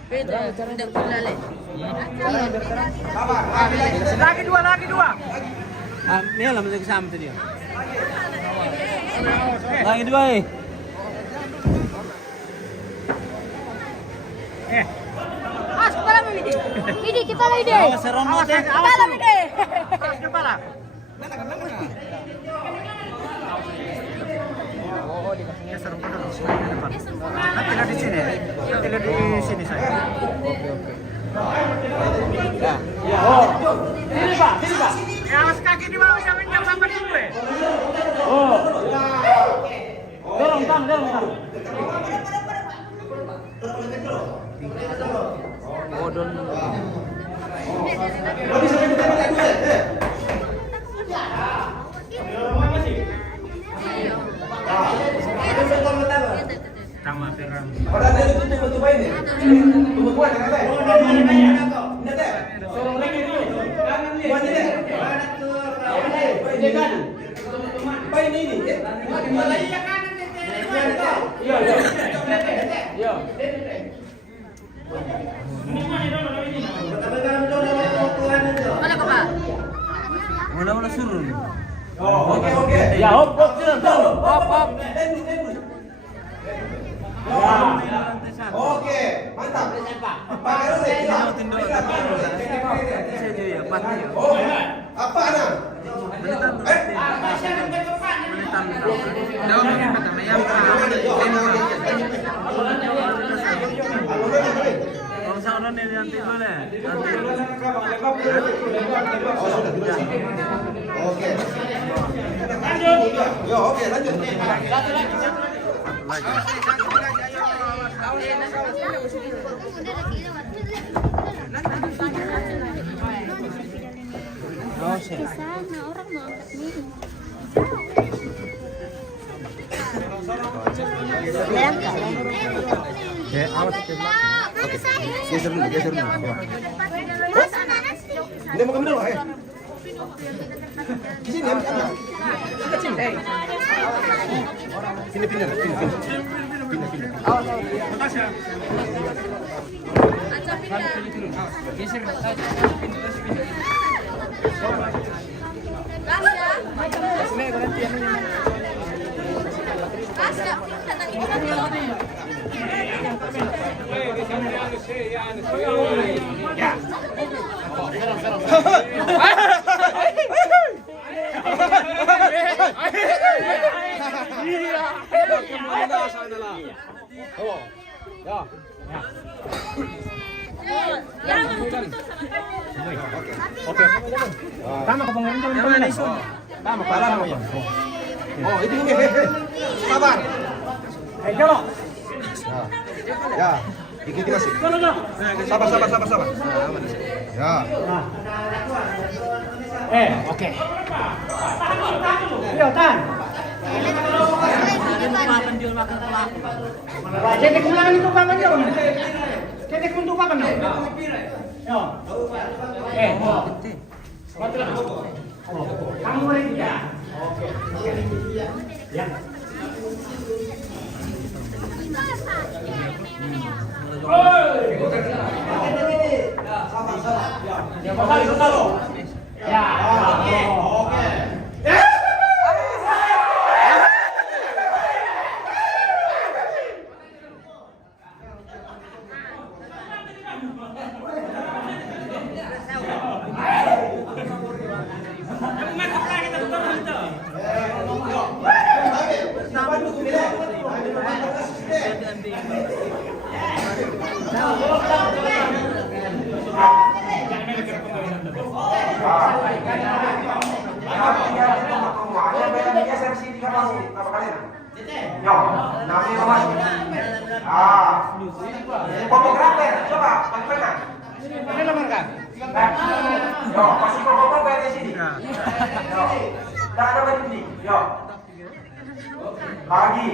Beda, tidak boleh. Lagi dua. Ah, ni lah mesti kesama tadi. Lagi dua eh. Awas kepala Midi. Midi kepala Midi. Serong mati. Kepala Midi. Kepala. Nanti di sini. Di sini saya. Sini Pak. Awas kaki di bawah jangan jam sampai dulu. Dorong bang, dorong. Bodon. Mana kau Pak? Mana suruh. Oke. Ya, hop. Oke, mantap. Pak apa ana? Oke. Yo, oke, lanjut. Orang mau angkat ini. Ya, awas ke belakang. Geser dulu. Ini mau kemana, Pak? Di sini, ambil. Sini pindah. Oke. Tama ka bang Tama pala mo yan. Oh, itu ini. Sabar. Jalo. Ya. Ikuti masih. Sabar. Ya. Oke. Yo, tan. Cetek ulangan itu kapan yo? Cetek untuk kapan yo? Yo. Kamu lagi ya? Oke. Ya. Fotografer, coba pegang. Ini nomor kan? Yo, kasih foto di sini. Yo. Tak ada begini. Yo. Lagi.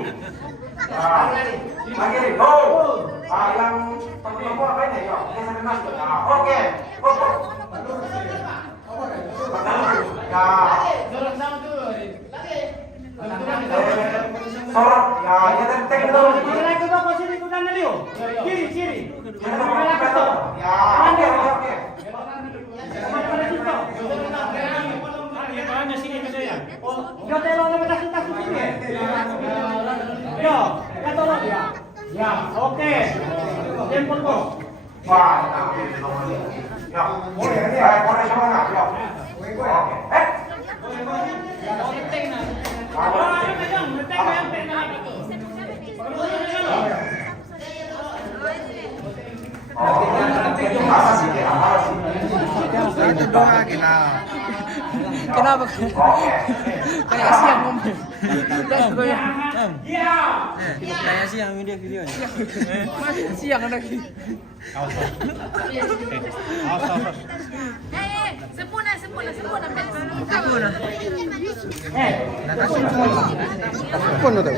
Lagi. Go. Yang temu apa ini? Yo, ini sampai masuk. Oke. Foto. Ya. Sorot. Ya, ya tenteng dulu. Kiri. Ya, oke. Yo, tolong lepas tas sini. Yo, ya tolong ya. Ya, oke. Tempon kok. Wah, ya. Boleh ini. Boleh sama enggak? Yo. Oke. Kenapa? Kayak Asia ngomong. Kayak siang videonya. Siang lagi. Sempurna, Bes. Sempurna. Sempurna tuh.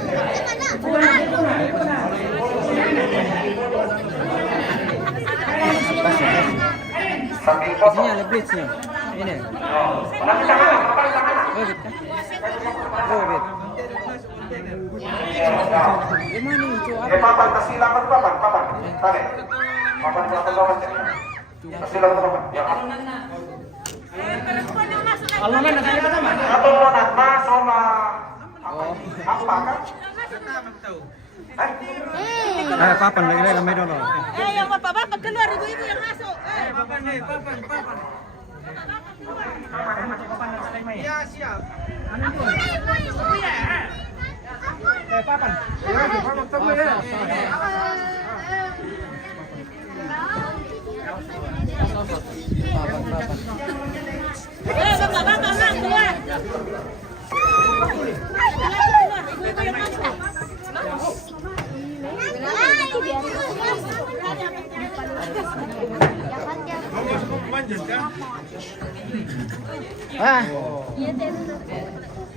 Sini ada blitz-nya. Ini. Bobit kan? Bobit. Gimana itu? Papan kasilangan papan. Tarik. Papan lawan. Kasilangan papan. Ya. Alaman nak kaya pertama. Satu lonat mas sama apa kan? Papan lagi ramai dulu. Yang bapak keluar ibu-ibu yang masuk. Papan. Ya siap. Ibu ya. Papan. Bapak keluar. Ibu yang masuk.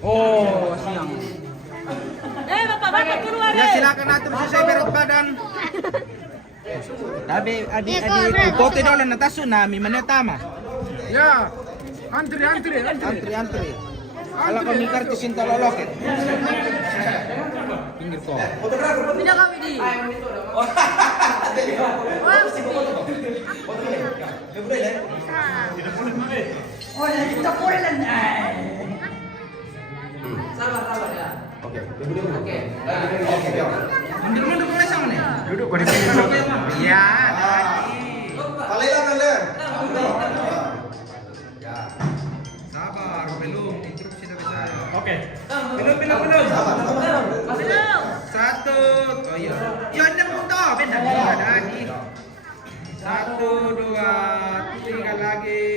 Oh, siang. Bapak keluar. Ya silakan atur sesuai berat badan. Tapi adik ikote dulu na taso nami manetama. Ya. Antri. Antri. Kalau kami kartu cinta loloket. Pinggir kok. Tidak kami di. Oh, kita boleh dan. Sabar ya. Oke. Mundur ke mesang nih. Duduk kau di sini. Iya. Kalian. Sabar, belum instruksi dari saya. Oke. Belum. Satu. Oh iya. Ya ada muntah, benar ada lagi. 1, 2, 3 lagi.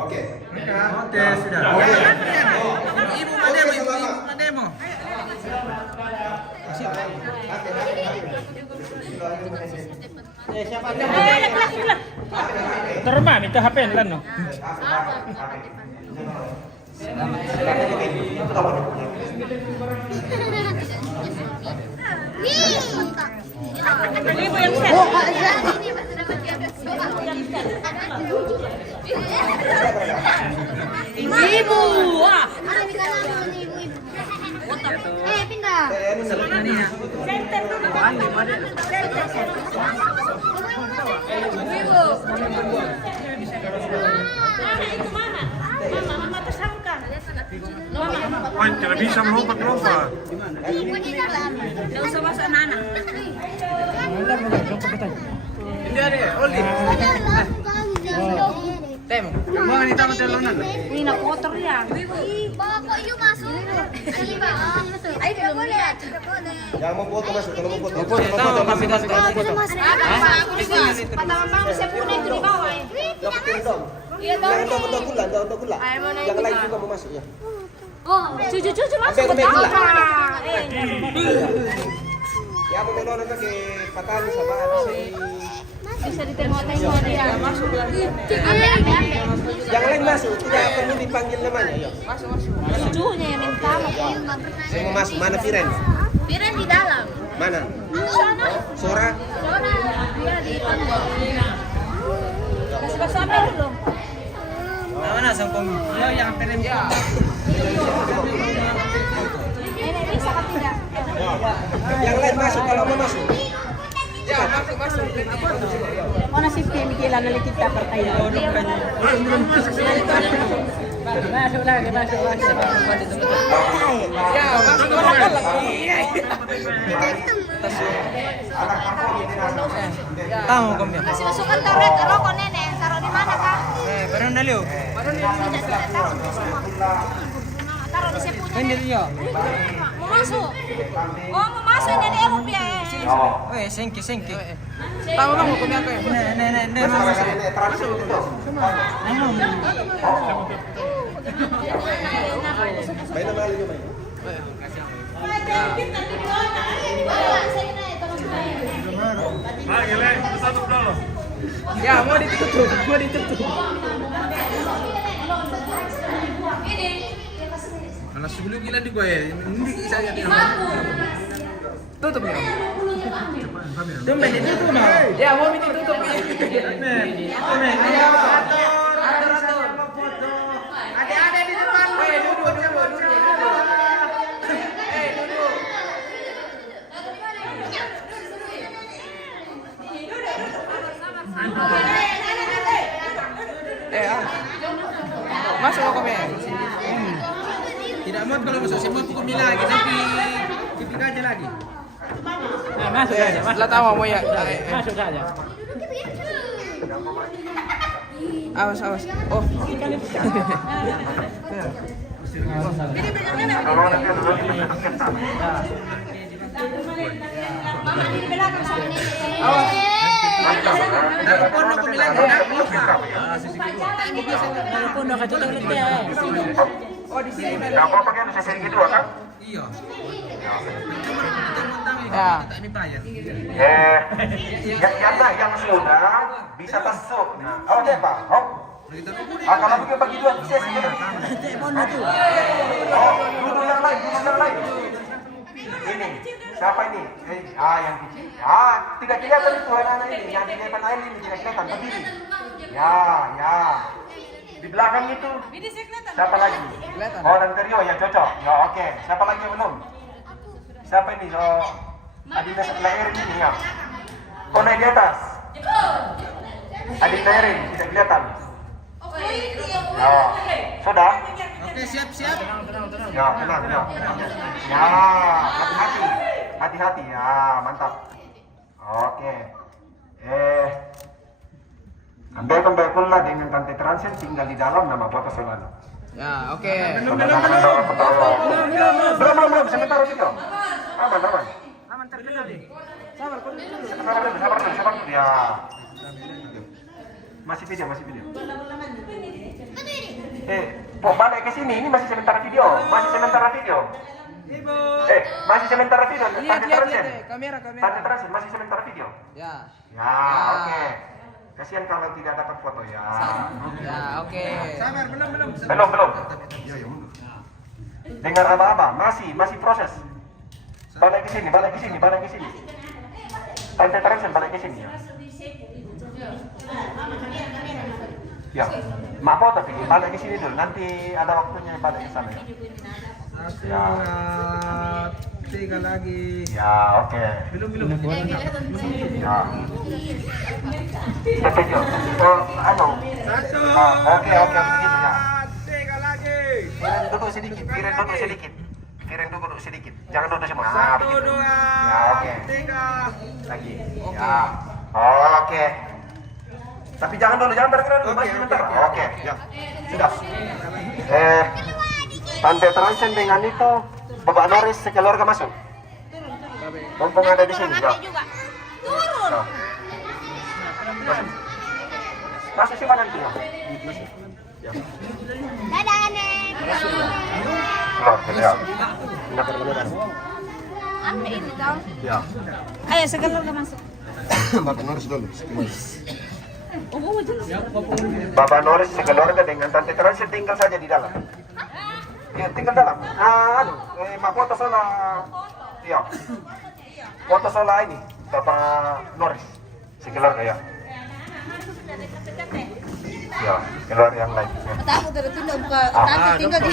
Oke, sudah. Ibu mademo. Terima minta HP lan no. Ibu yang set. Ibu. Wah. Pindah. Center dulu. Ibu. Itu mana? Mama tersangka. Wan, tidak bisa melompat. Ibu di dalam. Tidak usah masuk anak-anak. Ini ada, Oli. Temo, mau ni tamat telonan. Ini nak kotor ya. Bapak yuk masuk. Ayo tidak boleh. Jangan mau foto masuk, kalau mau foto. Tahu kami dan Pertama saya punya itu di bawah. Iya dong. Yang lain juga mau masuk ya. Oh, cucu masuk ke dalam. Ya mau melonan ke patan sama si. Bisa ditengok-tengok dia. Masuk lagi. Yang lain masuk, tidak perlu dipanggil namanya. Ya. Cucunya yang minta. Saya mau masuk, mana Firen? Firen di dalam. Mana? Sana. Sora? Dia di panggung. Kasih pasangan belum? Mana sangkong? Ya yang terem. Ya. Ini bisa kan tidak? Yang lain masuk kalau mau masuk. Ya, masuk. Mana sih pemikiran dari kita percaya? Masuk lagi. Ya, masuk lagi. Tahu kami. Kasih masukkan taruh rokok nenek. Taruh di mana kak? Baru dulu. Tidak taruh di semua. Taruh di sepunya. Ini dia. Mau masuk. Oh, mau masuk jadi aku biar. Weh, sengke. Tahu lah hukumnya aku ya. Nih, masuk. Ya, mau ditutup. Karena sebelum gila di gue ya, ini saya tidak tutup ya. Tumben ditutup mau. Ya, mau ditutup. Atur. Ada di depan. Duduk. Masuk kok Tidak mau kalau masuk saya mau hukum lagi tapi tipik aja lagi. Nah, masuk aja. Setelah tahu mau ya. Masuk saja. Awas. Oh. Oh di sini. Nggak apa pakai sesi kedua kan? Iya. Ya. Yang sudah bisa masuk. Oke Pak. Kalau begitu bagi dua sesi. Duduk yang lain. Ini siapa ini? Yang kecil. Tidak kelihatan itu anak ini. Yang di depan air ini tidak kelihatan berdiri. Ya. Di belakang itu. Siapa lagi? Oh, dan Terio ya cocok. Ya oke. Siapa lagi yang belum? Siapa ini? Adinda sebelah Erin ini ya. Oh naik di atas. Adinda Erin tidak kelihatan. Sudah? Oke, siap. Ya, tenang. Ya, hati-hati. Ya, mantap. Oke. Ambil pula dengan Tante Transen tinggal di dalam nama foto Solano. Ya, oke. Belum. Sebentar dulu. Aman terkenal nih. Sabar dulu. Ya. Masih video. Balik ke sini. Ini masih sementara video. Masih sementara video. Tante Transen. Kamera. Tante Transen masih sementara video. Ya. Ya, oke. Kasihan kalau tidak dapat foto ya. Ya, oke. Sabar, belum. Dengar apa-apa? Masih proses. Balik ke sini. Tante Transen balik ke sini ya. Ya, mak foto tapi balik ke sini dulu. Nanti ada waktunya balik ke sana ya. Ya. 3 lagi. Ya, oke. Belum. Ya. Oke, begitu ya. 3 lagi. Piring duduk sedikit. Jangan duduk semua. 1, Begitu. 2, Ya, oke. 3. Lagi. Ya. Oke. Tapi jangan bergerak dulu. Masih sebentar. Oke. Ya. Sudah. Tante Transen dengan itu Bapak Norris sekeluarga masuk. Mumpung ada di sini. Ya. Turun. Masuk sih mana itu ya? Dadah, Nek. Ya. Apa ini kau? Ya. Ayo sekeluarga masuk. Bapak Norris dulu. Oh, jelas. Bapak Norris sekeluarga dengan Tante Transen tinggal saja di dalam. Ya, tinggal dalam. Mak foto sola. Iya. Foto sola ini Bapak Norris sekeluarga ya. Ya, keluar yang lain. Aku tertunda buka tante tinggal di.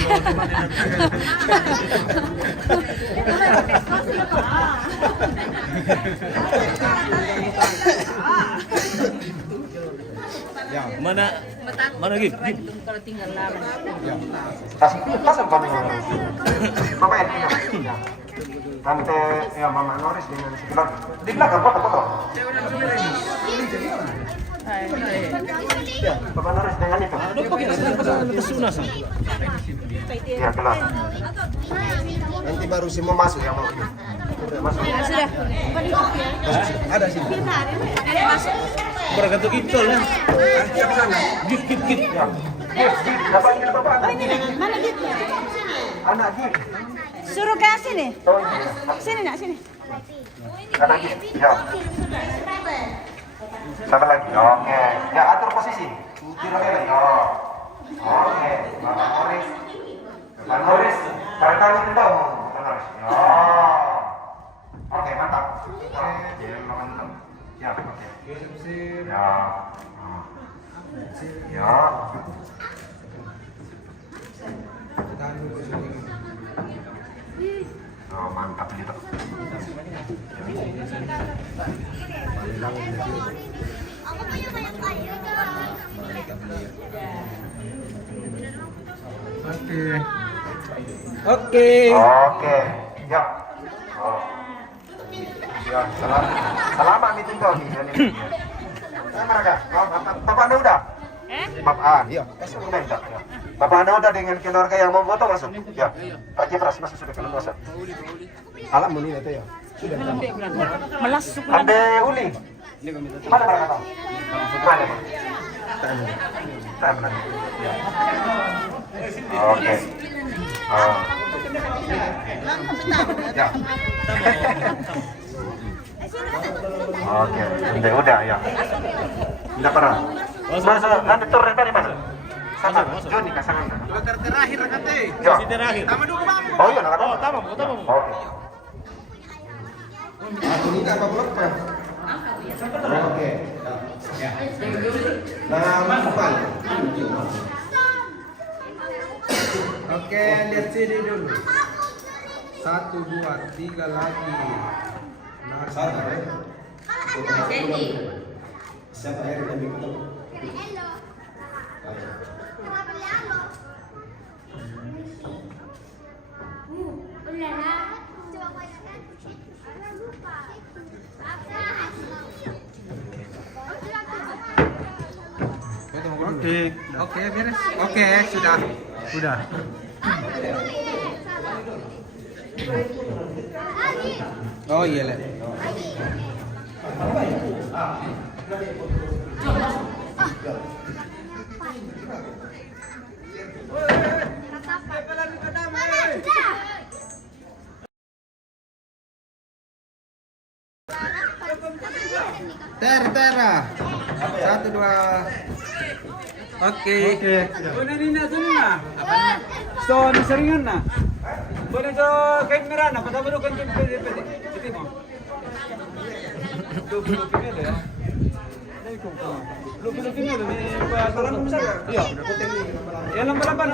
Mana gitu? Kalau tinggal lama. Pasang kamu. Mama ya, ya. Tante ya Mama Norris dengan sekeluarga. Di belakang foto. Ya, Bapak Norris dengan itu. Lupa kita pasang ke sunas. Ya, gelas. Nanti baru semua masuk yang mau. Sudah masuk. Sudah. Ada sih. Masuk. Bergantung itu lah. Siap sana. Git. Ya. Bapak ingin bapak. Mana gitu? Anak git. Suruh ke sini. Oh iya. Sini nak sini. Anak git. Ya. Sama lagi. Oke. Ya, atur posisi. Tidak lele. Oke. Bapak Horis. Bapak Horis. Kali-kali tendang. Oke, mantap. Oke, mantap. Ya, oke. Ya. Ya. Oh, mantap gitu. Oke. Oke. Ya. Oh. Ya, selamat meeting kau nih. Mereka. Bapak Anda udah? Bapak, iya. Udah. Bapak Anda udah dengan keluarga yang mau foto masuk? Ya. Pak Jepras masuk sudah keluar masuk. Alam muni itu ya. Sudah. Melasuk. Ambe uli. Mana mereka tahu? Mana? Tanya. Ya. Oke. Oh. Ya. Oke, udah ya. Tidak pernah. Masa nanti turun tadi mas. Sama, Joni kasangan. Terakhir kate. Ya. Terakhir. Tama dulu bang. Oh iya, nak. Oh, tamam. Oke. Aku ini apa blok pak? Oke. Ya. Nah, masukkan. Oke, lihat sini dulu. 1, 2, 3 lagi. Siapa air dan dikutuk? Oke, beres. Oke, sudah. Oh iya, Le. Tera. 1, 2. Oke. So, nasaringan na. Boleh to kamera na, patapos kan pwede. Ito mo. Dulu pinelo ya. Dulu pinelo ni parang besar. Iya. Ya lamban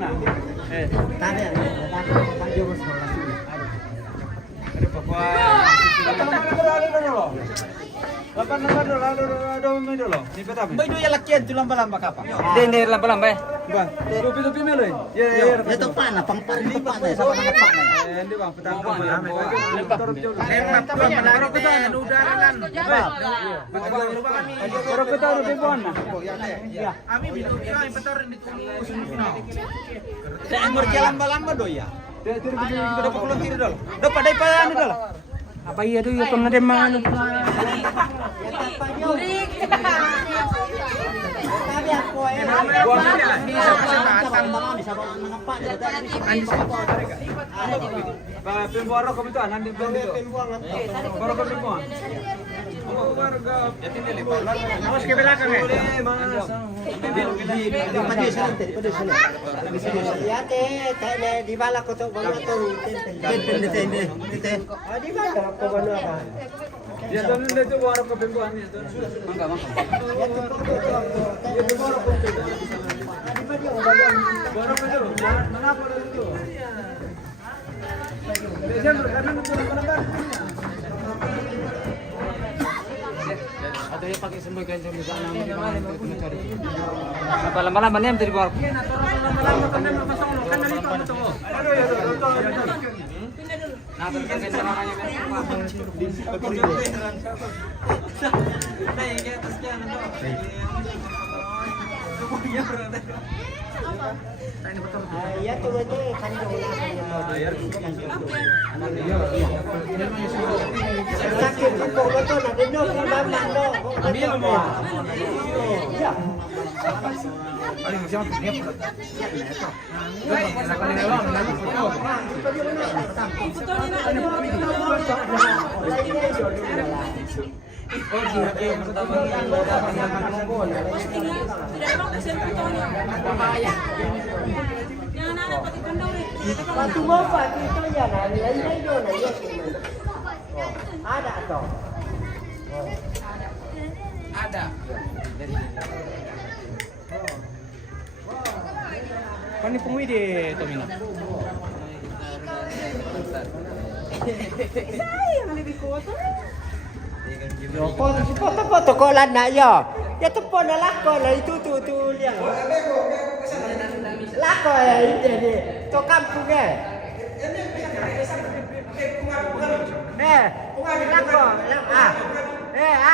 na. Tadi ada Ada papa. Lapan lalu dulu. Ni petap. Mbak itu ya lakian tu lamba-lamba kapal. Dende lamba-lamba. Bang, dulu pinelo. Ya. itu panah, pangpan itu panah, sama dengan panah. Hindi bang, petap. Baru kita ada udara lan. Baru kita ada ribuan na. Ya. Kami minum yang petor di sungai. Saya anggur lamba-lamba do ya. Kita pulang kiri dulu. Dapat dari anu dulu. Apa iya tuh ya kena demam. Pembuara kami tu nanti baru kami buang. Mas ke belakang eh. Ya teh di bala ko to bala to tende. Di bala ko bala apa? Ya tu nanti tu baru kami buang ni tu. Mangga. Ya tu baru kami. Baru kami. Mana boleh tu? Desember karena mana. Ada yang pakai semua ganjil di sana mencari. Lama-lama ni menjadi bawah. Lama-lama kami masuk kan dari tu tu. Aduh ya tu. Nah, kan orangnya Nah, ini atasnya nanti. Ya tuh itu kan sakit kok betul ada no mama no. Ambil mo. Ya. Waktu mau pagi itu ya nanti itu ada toh. Ada. Kan ni pungwi di Tomino. Foto kok lah nak ya. Ya tepo nak lakon lah itu tu lihat. Lakon ya ini ni. To kampung lakon.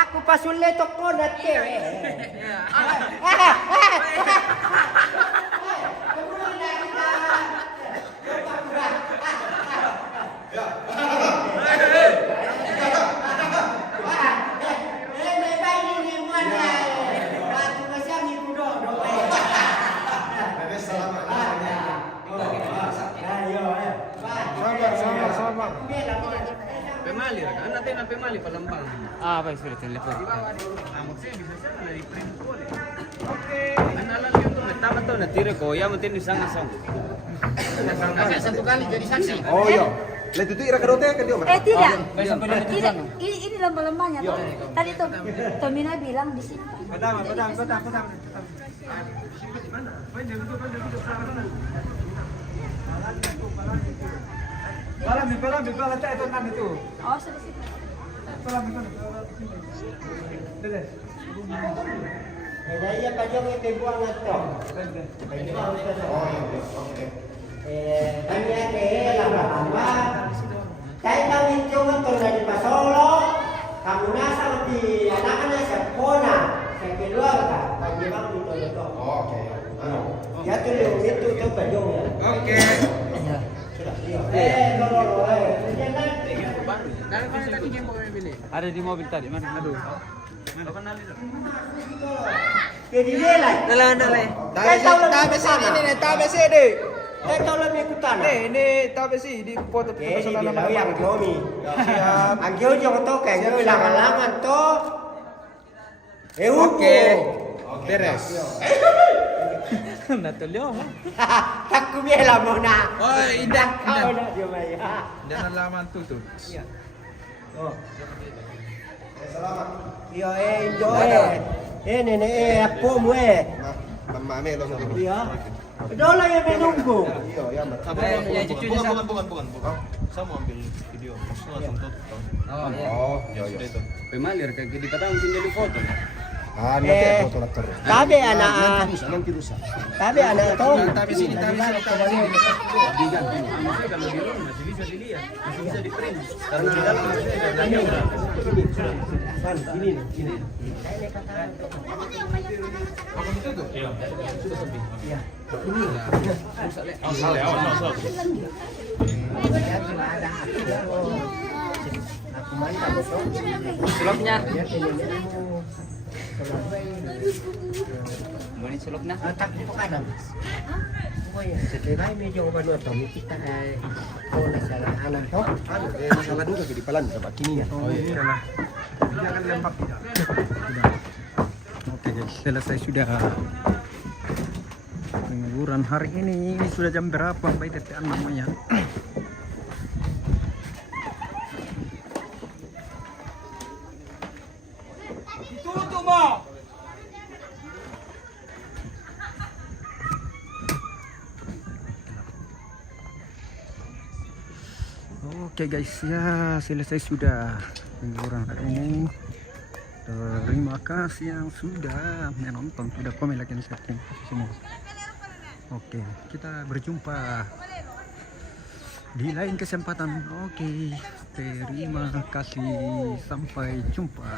Aku pasule toko nanti. Pemali kan nanti na pemali Palembang. Ah, baik sudah telepon. Maksudnya bisa sana dari print boleh. Oke. Analan itu metama tuh natire ko ya mungkin disang-sang. Satu kali jadi saksi. Oh iya. Lihat itu ira kadote kan dia. Tidak. Ini lomba-lombanya tuh. Tadi tuh Tomina bilang disimpan. Padam. Balam itu kan itu. Oh, sudah sih. Daya kajong itu buang atau. Kanya lama. Saya tahu itu betul dari Pasolo. Kamu nasa di anak-anak sekolah. Saya keluar kan. Kanya bang itu. Oke. Ya tuh itu kajong ya. Oke. Ada di mobil tadi, mana? Aduh. Jadi dia lah. Dalam. TBC deh. Tahu lebih ikutan. Ini TBC di foto personal yang Jomi. Angyo jong to kayak langan-langan to. Oke. Beres. Natulyo. Takku biela mo na. Oh, indah. Kau na dia maya. Jangan laman tutup. Iya. Oh. Selamat. Yo nene apo mo Mami lo sa Iya. Dola yang menunggu. Iya, Ya cucunya satu. bukan. Saya mau ambil video. Langsung tutup. Oh, iya. Pemalir kayak di patang sini foto. Nanti foto latar. Tabe anak. Nanti rusak. Tabe anak to. Tapi sini kalau di luar masih bisa dilihat, masih bisa di print. Karena di dalam masih ada belanja udah. Gini. Apa ditutup? Iya. Sudah sepi. Iya. Aku mantap to. Sulapnya. Boleh sulap na? Tak di kadang. Oh ya, setelah medyo ba no to kita ay wala salah anak to. Salah juga di palan dapat kini ya. Oh iya lah. Jangan lembab tidak. Oke guys, selesai sudah penguburan hari ini. Ini sudah jam berapa? Sampai tetean namanya. Tutup mo. Oke guys, ya selesai sudah penguburan hari ini. Terima kasih yang sudah menonton, sudah komen, like, dan share semua. Oke, kita berjumpa di lain kesempatan. Oke, terima kasih, sampai jumpa.